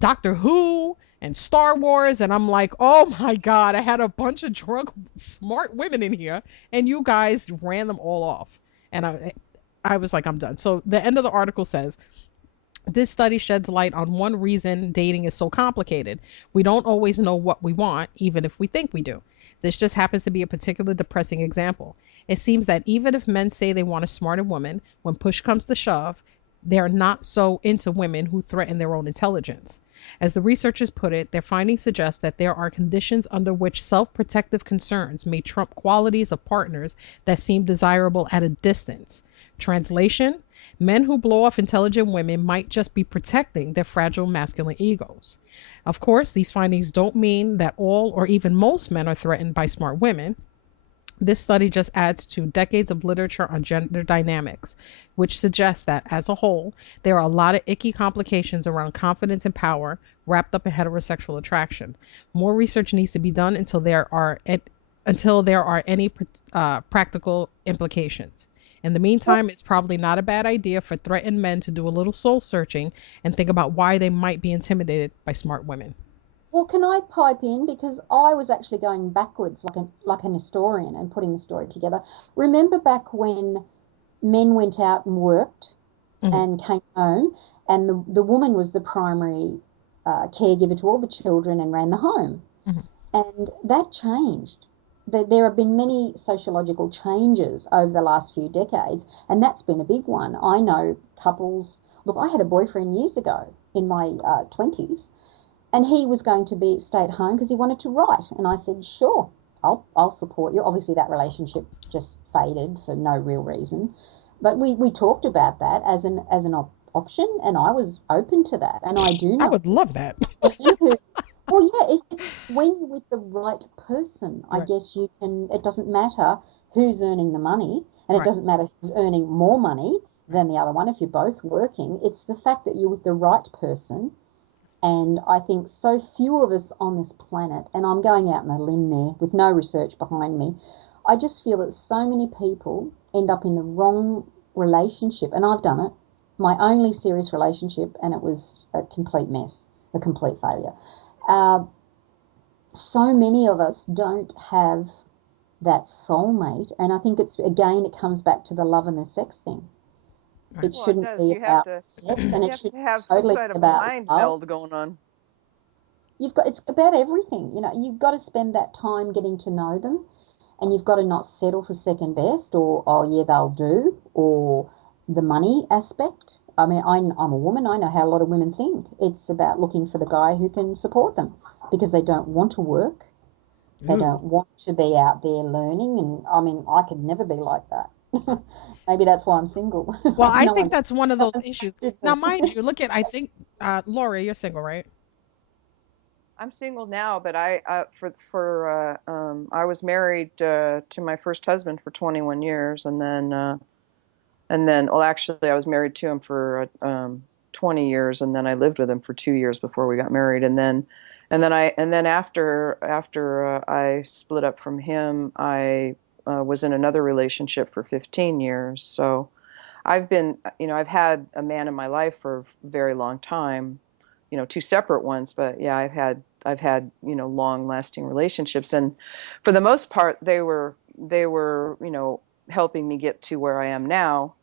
Doctor Who and Star Wars, and I'm like, oh my God, I had a bunch of drunk, smart women in here, and you guys ran them all off. And I was like, I'm done. So the end of the article says, this study sheds light on one reason dating is so complicated. We don't always know what we want, even if we think we do. This just happens to be a particularly depressing example. It seems that even if men say they want a smarter woman, when push comes to shove, they're not so into women who threaten their own intelligence. As the researchers put it, their findings suggest that there are conditions under which self-protective concerns may trump qualities of partners that seem desirable at a distance. Translation: men who blow off intelligent women might just be protecting their fragile masculine egos. Of course, these findings don't mean that all or even most men are threatened by smart women. This study just adds to decades of literature on gender dynamics, which suggests that, as a whole, there are a lot of icky complications around confidence and power wrapped up in heterosexual attraction. More research needs to be done until there are any practical implications. In the meantime, it's probably not a bad idea for threatened men to do a little soul searching and think about why they might be intimidated by smart women. Well, can I pipe in? Because I was actually going backwards like an historian and putting the story together. Remember back when men went out and worked and came home, and the woman was the primary caregiver to all the children and ran the home. And that changed. There have been many sociological changes over the last few decades, and that's been a big one. I know couples. Look, I had a boyfriend years ago in my 20s, and he was going to stay at home because he wanted to write, and I said, sure, I'll support you. Obviously, that relationship just faded for no real reason, but we talked about that as an option, and I was open to that, and I do know. I would love that. Well, yeah, when you're with the right person, I guess you can. It doesn't matter who's earning the money, and it doesn't matter who's earning more money than the other one. If you're both working, it's the fact that you're with the right person. And I think so few of us on this planet, and I'm going out on a limb there with no research behind me, I just feel that so many people end up in the wrong relationship, and I've done it. My only serious relationship, and it was a complete mess, a complete failure. So many of us don't have that soulmate, and I think it comes back to the love and the sex thing. It shouldn't be about sex, and it should have totally some sort be of about mind love. meld going on. It's about everything. You've got to spend that time getting to know them, and you've got to not settle for second best or, oh yeah, they'll do, or the money aspect. I mean, I'm a woman. I know how a lot of women think. It's about looking for the guy who can support them because they don't want to work. They don't want to be out there learning. And I mean, I could never be like that. Maybe that's why I'm single. Well, I think that's one of those issues. Now, mind you, I think, Laura, you're single, right? I'm single now, but I was married to my first husband for 21 years, and then well, actually, I was married to him for 20 years, and then I lived with him for 2 years before we got married, and then after I split up from him, I was in another relationship for 15 years. So I've had a man in my life for a very long time, two separate ones, but yeah, I've had long-lasting relationships, and for the most part, they were helping me get to where I am now,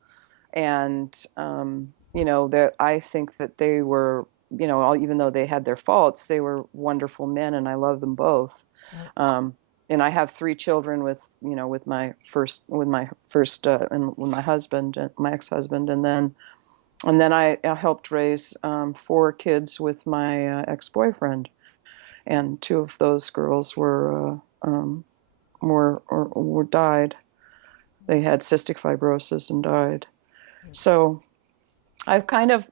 and that I think that they were, even though they had their faults, they were wonderful men, and I love them both. And I have 3 children with my first and with my husband, my ex-husband, and then I helped raise 4 kids with my ex-boyfriend, and 2 of those girls were died. They had cystic fibrosis and died. So I've kind of,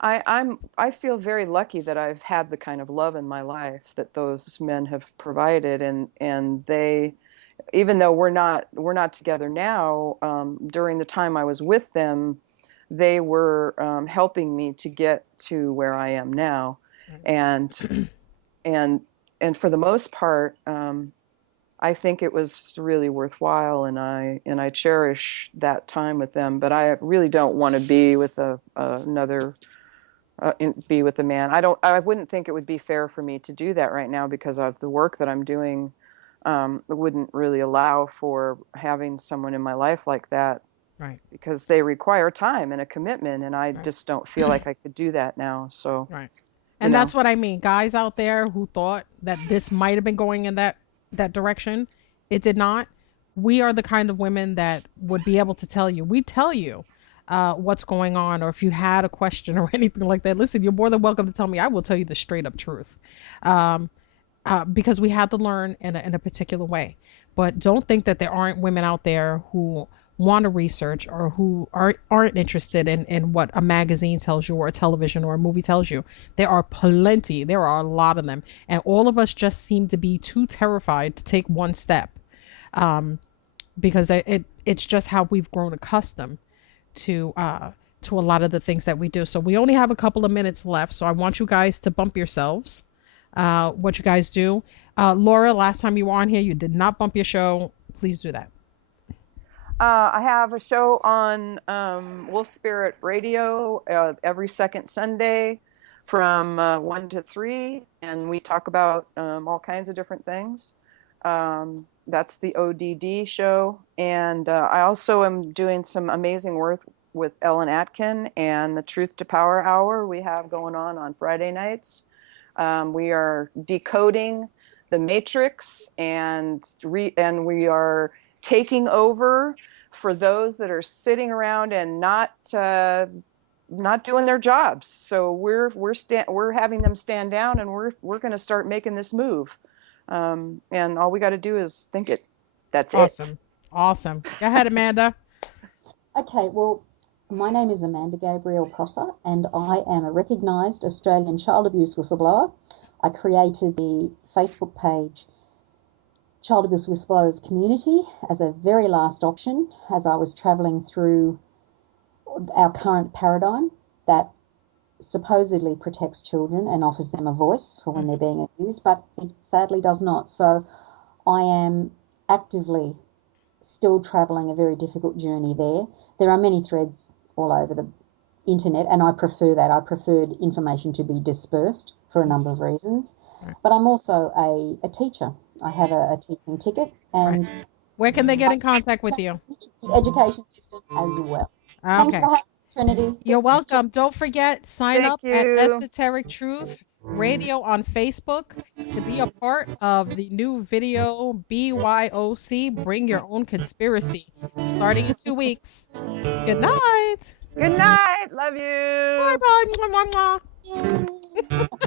I feel very lucky that I've had the kind of love in my life that those men have provided, and they, even though we're not together now, during the time I was with them, they were helping me to get to where I am now, and for the most part, I think it was really worthwhile, and I cherish that time with them. But I really don't want to be with be with a man. I wouldn't think it would be fair for me to do that right now because of the work that I'm doing. Wouldn't really allow for having someone in my life like that. Right. Because they require time and a commitment, and I just don't feel like I could do that now. So. Right. And that's what I mean. Guys out there who thought that this might have been going in that direction, it did not. We are the kind of women that would be able to tell you. We tell you what's going on, or if you had a question or anything like that. Listen, you're more than welcome to tell me. I will tell you the straight up truth, because we had to learn in a particular way. But don't think that there aren't women out there who want to research or who aren't interested in what a magazine tells you or a television or a movie tells you. There are plenty. There are a lot of them. And all of us just seem to be too terrified to take one step, because it's just how we've grown accustomed to a lot of the things that we do. So we only have a couple of minutes left. So I want you guys to bump yourselves, what you guys do. Laura, last time you were on here, you did not bump your show. Please do that. I have a show on Wolf Spirit Radio every second Sunday from 1 to 3, and we talk about all kinds of different things. That's the ODD show, and I also am doing some amazing work with Ellen Atkin and the Truth to Power Hour we have going on Friday nights. We are decoding the matrix, and we are taking over for those that are sitting around and not doing their jobs. So we're having them stand down, and we're going to start making this move. And all we got to do is think it. That's Awesome. it. Awesome. Go ahead, Amanda. Okay, well, my name is Amanda Gabriel Prosser, and I am a recognised Australian child abuse whistleblower. I created the Facebook page Child Abuse Whistleblowers Community as a very last option as I was travelling through our current paradigm that supposedly protects children and offers them a voice for when they're being abused, but it sadly does not. So I am actively still travelling a very difficult journey there. There are many threads all over the internet, and I prefer that. I preferred information to be dispersed for a number of reasons. But I'm also a teacher. I have a teaching ticket, and where can they get in contact with you? The education system as well. Okay. Thanks for having me, Trinity. You're welcome. Don't forget, sign Thank up at you. Esoteric-Truth Radio on Facebook to be a part of the new video BYOC, Bring Your Own Conspiracy, starting in 2 weeks. Good night. Good night. Love you. Bye-bye. Mwah, mwah, mwah.